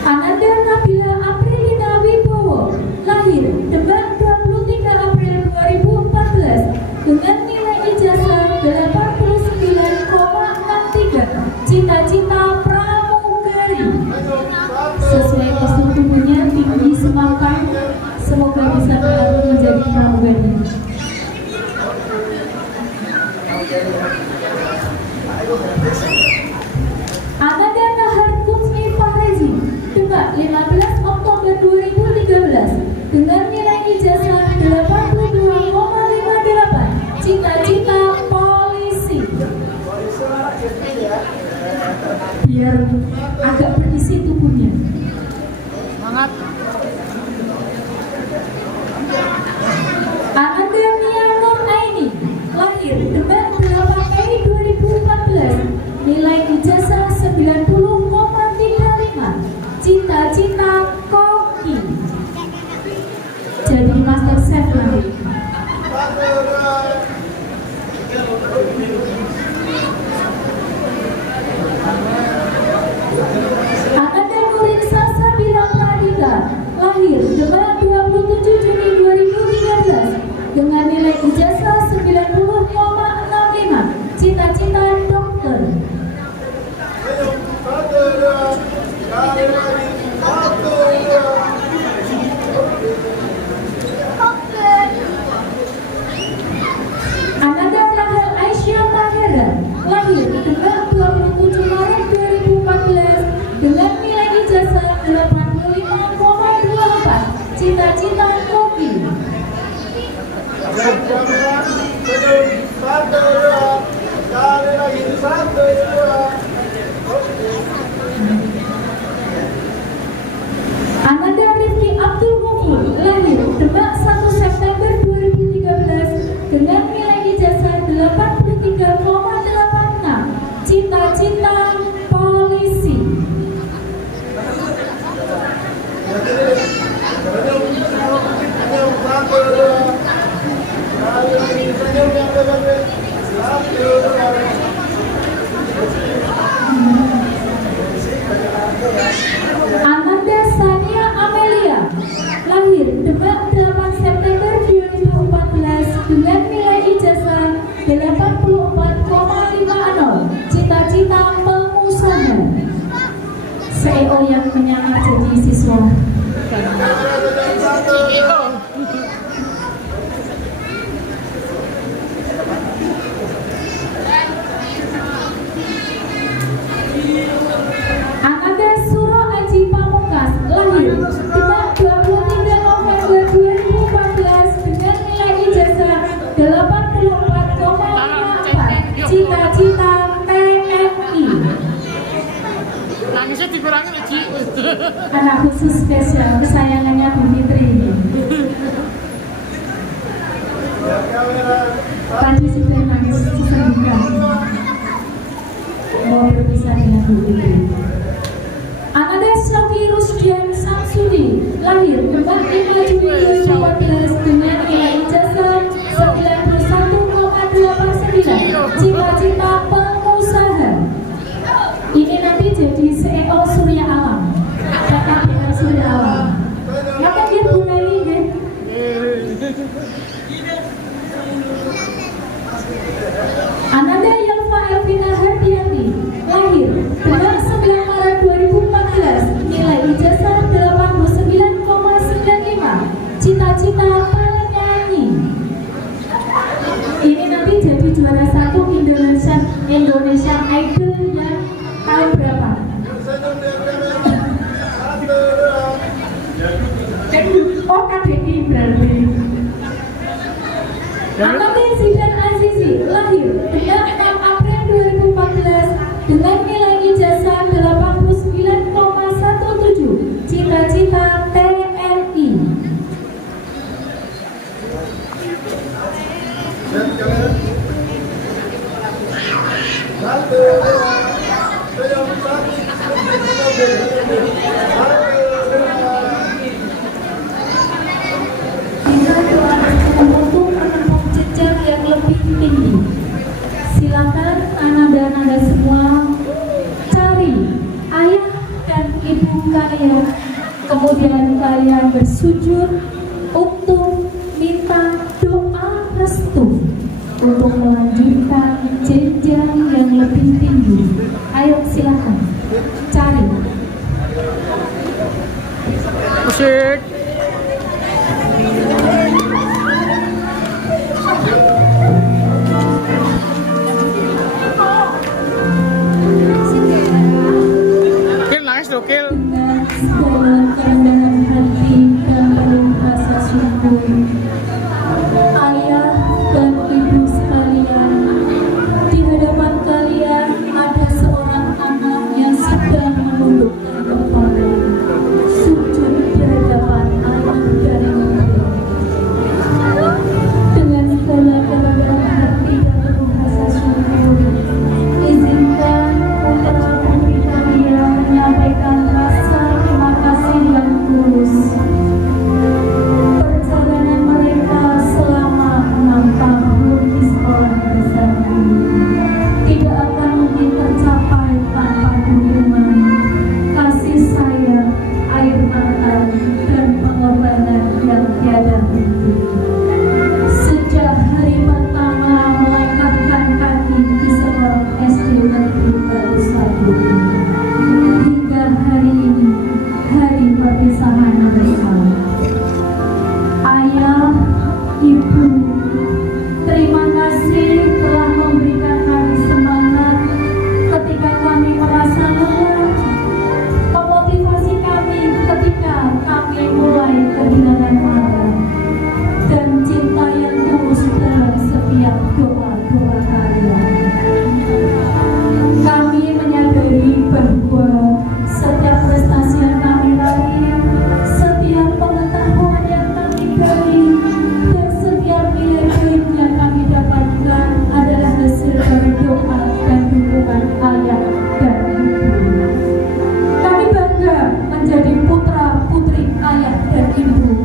Ananda Nabila Aprilina Wibowo lahir Demak 23 April 2014 dengan nilai ijazah 89,63, cita-cita pramugari. Sesuai kostum tubuhnya tinggi semangkang, semoga bisa berlaku menjadi pramugari. Ananda Nahar Kutsmi Fahrezi Demak 15 Oktober 2013 dengan nilai ijazah 82,58, cita-cita polisi. Biar agak berisi tubuhnya. Semangat. Ananda Nia Nur Aini lahir Demak 8 Mei 2014, nilai ijazah 90,35, cita-cita koki. Jadi master chef nanti. Ananda Nurinsa Sabira Pradita lahir Demak 27 Juni 2013 dengan nilai ijazah 90,65, cita-cita dokter. Ananda Rahel Aisyah Mahera lahir Demak 27 Maret 2014 dengan nilai ijazah 85,24, cita-cita koki. Ananda Rifki Abdul Ghafur lahir Demak 1 September 2013 dengan nilai ijazah 83,86, cita-cita polisi. Ananda Sania Amelia lahir Demak 8 September 2014 dengan nilai ijazah 84,50, cita-cita pengusaha. CEO yang menyamar jadi siswa. Ananda Suro Aji Pamungkas lahir Demak 23 November 2014 dengan nilai ijazah 84,54, cita-cita TNI. Nangisnya dikurangin lagi. Anak khusus spesial kesayangannya Bu Fitri. Tadi sudah nangis sesungguhnya mau berpisah dengan Bu Fitri. Ananda Syoki Rusdian Samsudi lahir Demak 5 Juni 2014 dengan nilai ijazah 91,89, cita-cita pengusaha. Ini nanti jadi CEO Surya Alam, KKPR Surya Alam. Ngapain dia mulai ini? Ananda Yelva Elvina Hardianti lahir Demak 9 Maret 2014, nilai ijazah 89,95, cita-cita penyanyi. Ini nanti jadi juara 1 Indonesia Idol yang tahun berapa? Oh, KDI berarti. Ananda Zidan Azizi lahir Demak 6 April dengan nilai ijazah 89,17, cita-cita TNI. Jika doa untuk menempuh jenjang yang lebih tinggi, silakan anak dan anda semua cari ayah dan ibu kalian, kemudian kalian bersujud untuk minta doa restu untuk melanjutkan jenjang yang lebih tinggi. Ayo silakan cari. Musik. Kill, nice tuh, kill. Dengan segala kerendahan hati dan penuh rasa syukur, ayah dan ibu sekalian, di hadapan kalian ada seorang anak yang sedang menundukkan kepala, sujud di hadapan ayah dan ibu. Dengan segala kerendahan hati dan penuh rasa syukur, izinkan putra-putri kalian menyampaikan rasa terima kasih yang tulus. Perjalanan mereka selama 6 tahun di sekolah dasar ini tidak akan mungkin tercapai tanpa dukungan, kasih sayang, air mata, dan pengorbanan yang tiada henti. Sejak hari pertama melangkahkan kaki di sekolah SD Negeri Batu 1 hingga hari ini, hari perpisahan mereka. Ayah, ibu, terima kasih telah memberikan kami semangat ketika kami merasa lelah, memotivasi kami ketika kami mulai kehilangan arah, dan cinta yang tulus dalam setiap doa-doa kalian. Kami menyadari bahwa setiap prestasi yang kami raih, setiap pengetahuan yang kami gali, dan setiap nilai baik yang kami dapatkan adalah hasil dari doa dan dukungan ayah dan ibu. Kami bangga menjadi putra-putri ayah dan ibu.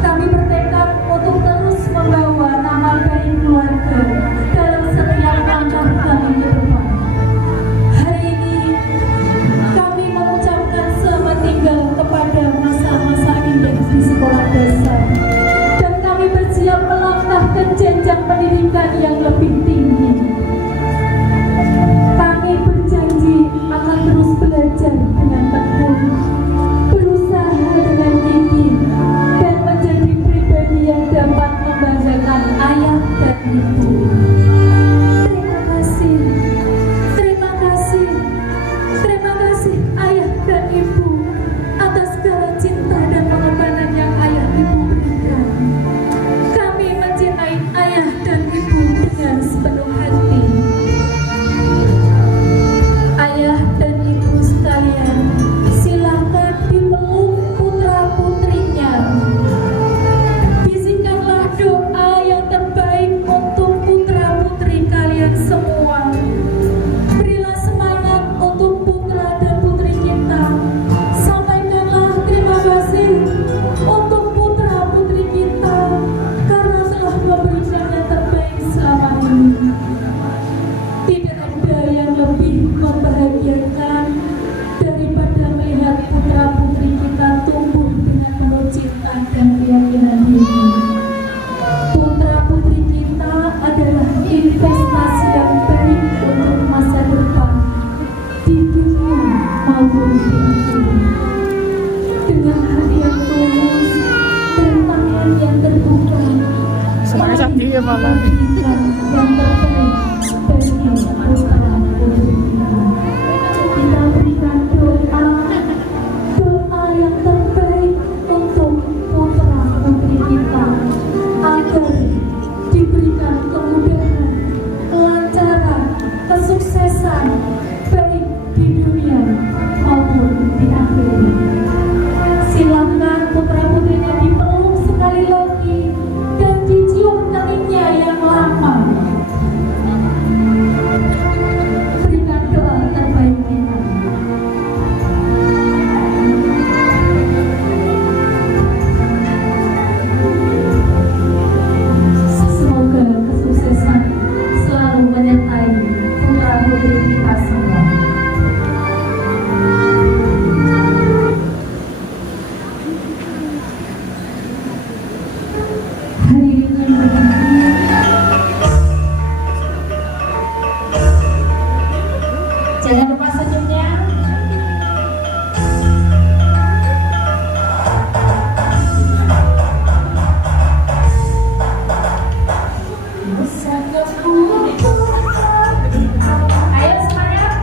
Kami bertekad untuk terus membawa nama baik keluarga dalam setiap langkah kami ke depan. Hari ini kami mengucapkan selamat tinggal kepada masa-masa indah di sekolah dasar, dan kami bersiap melangkah ke jenjang pendidikan yang lebih tinggi. Kami berjanji akan terus belajar dengan tekun, berusaha dengan gigih, dan menjadi pribadi yang dapat membanggakan ayah dan ibu. Terima kasih, terima kasih, terima kasih ayah dan ibu atas segala cinta dan pengorbanan yang ayah ibu berikan. Kami mencintai ayah dan ibu dengan sepenuh hati. Ayah dan ibu sekalian, silakan dipeluk putra-putrinya. Bisikanlah doa yang terbaik untuk putra-putri kalian semua. Berilah semangat untuk putra dan putri kita. Sampaikanlah terima kasih untuk putra-putri kita karena telah memberikan yang terbaik selama ini. Tidak ada yang lebih membahagiakan daripada melihat putra-putri kita tumbuh dengan penuh cinta dan keyakinan diri. Putra-putri kita adalah investasi yang baik untuk masa depan di dunia maupun di akhirat. Dengan hati yang tulus dan tangan yang terbuka, Semangat sakti ya, Mama. berikan yang terbaik bagi putra-putri kita. Kita berikan doa yang terbaik untuk putra-putri kita agar diberikan kemudahan, kelancaran, kesuksesan, Jangan lupa senyumnya. Ayo semangat.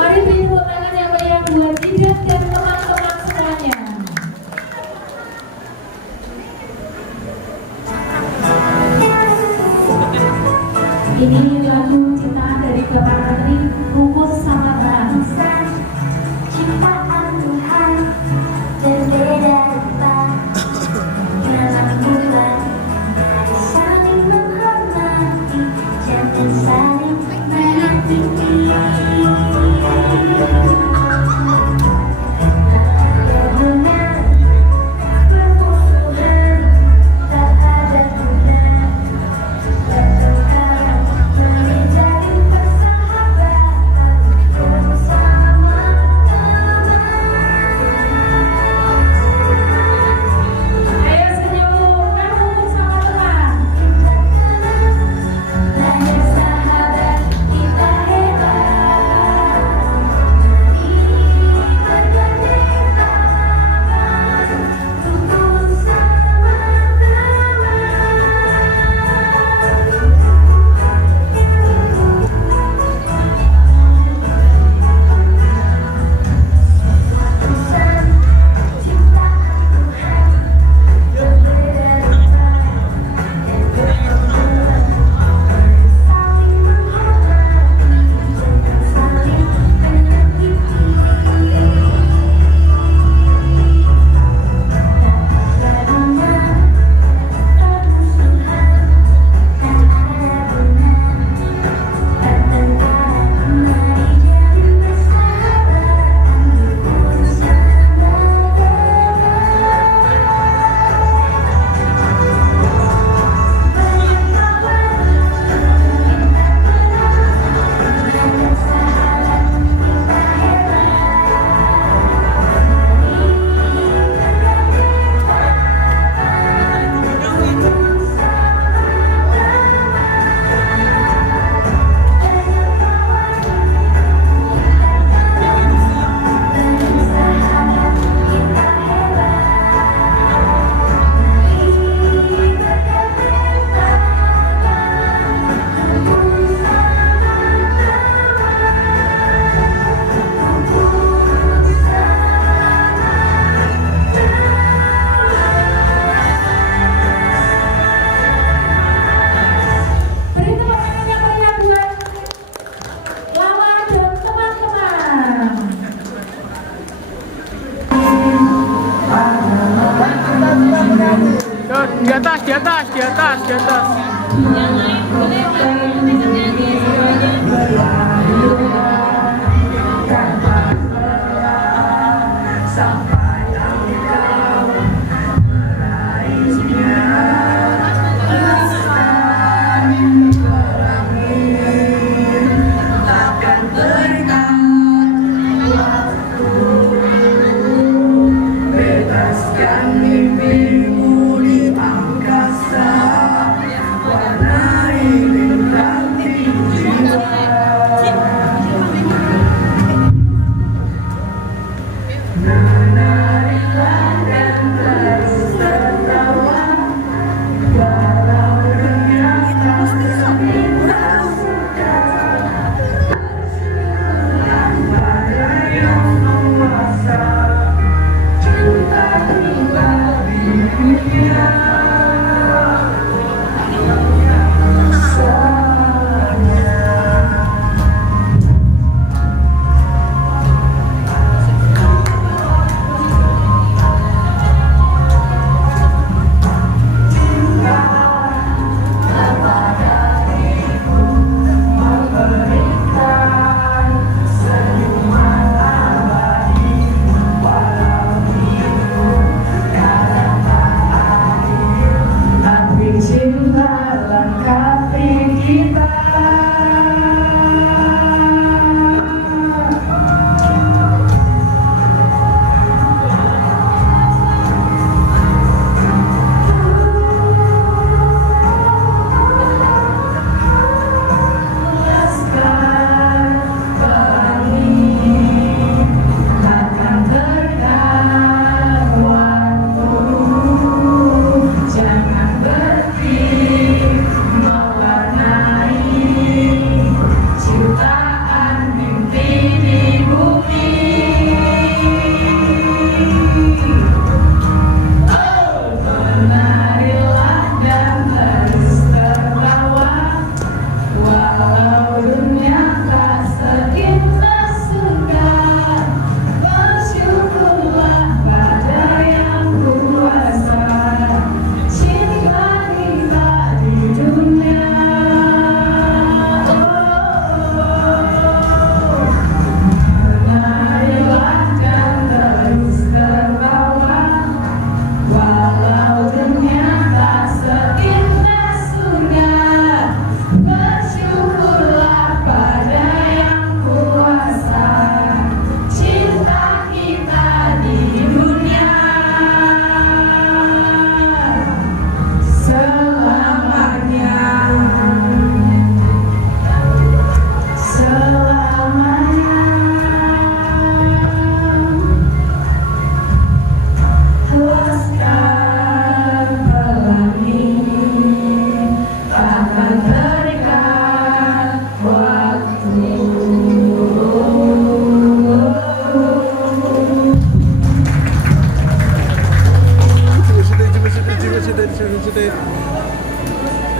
Mari beri tepuk tangan yang meriah buat Gibran dan teman-teman semuanya. Ini lagu ciptaan dari Bapak Menteri Rumus Samatra. Ciptaan Tuhan berbeda rupa dalam bulan, saling menghormati, jangan saling menyakiti. Bermusuhan tak ada guna, bertengkar Di atas, di atas, di atas, di atas.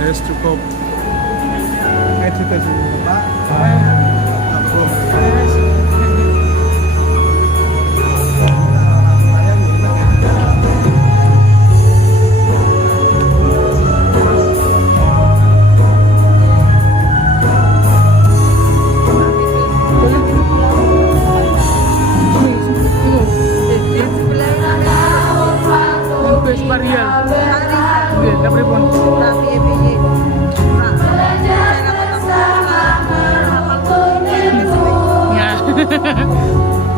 Yes, cukup. Meditasi dulu, Pak.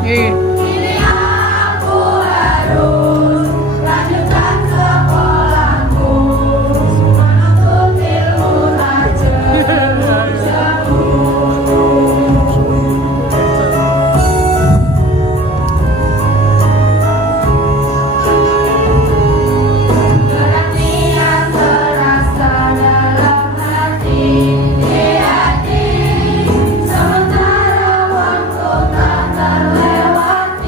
Ini aku harus lanjutkan sekolahku, menuntut ilmu tajam Perhatian terasa dalam hati, di hati, sementara waktu tak terlewati.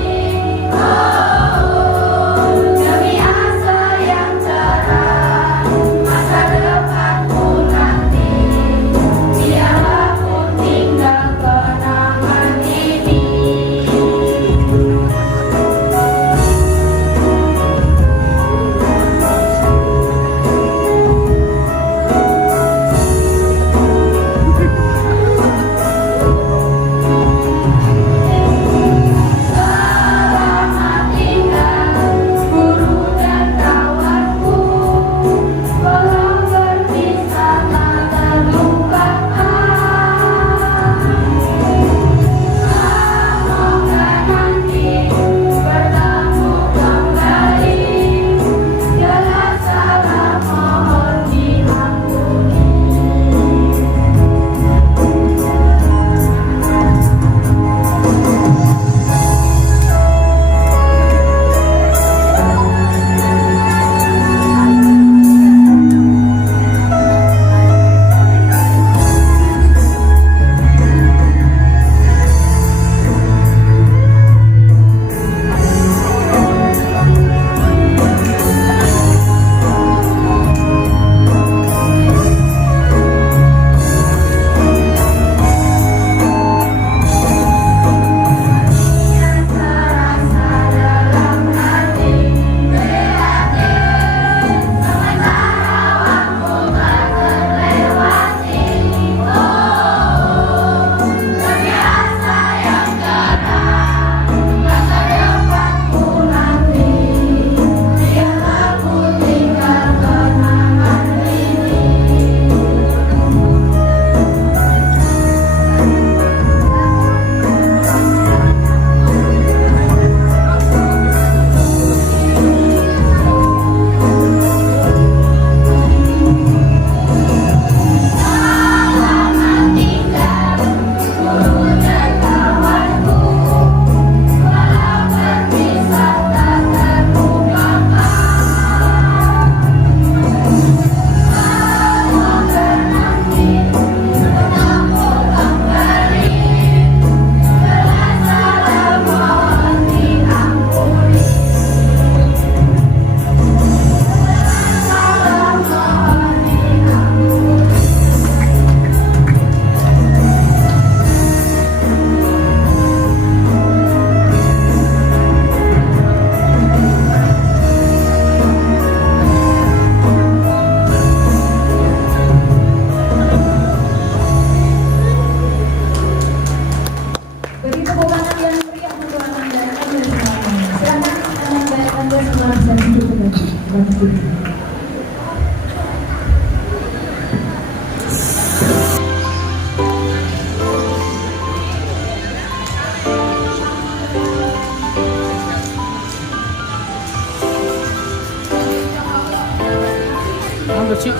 Ambil sih.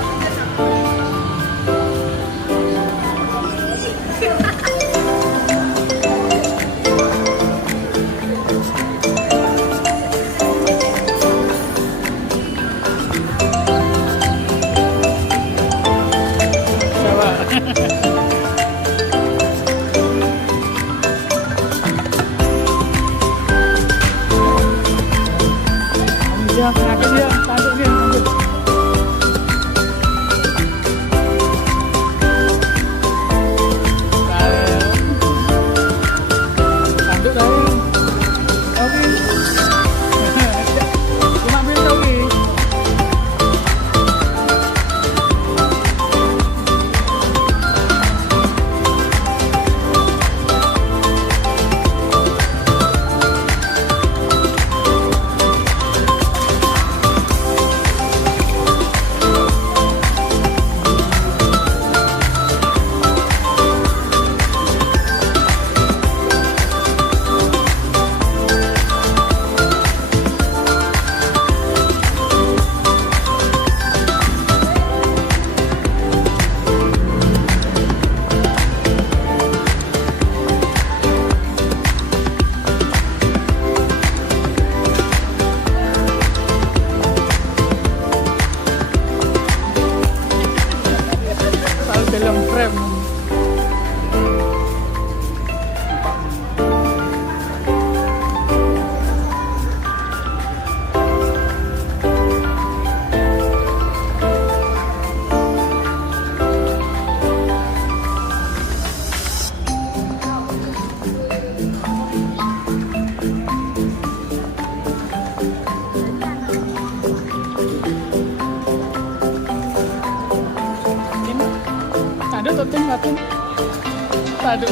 Dia, tadi dia, ambil. Tanduk dah. Okey. Cuma ambil tau ni. Dalam frame. Ada tuh tim, tak ada.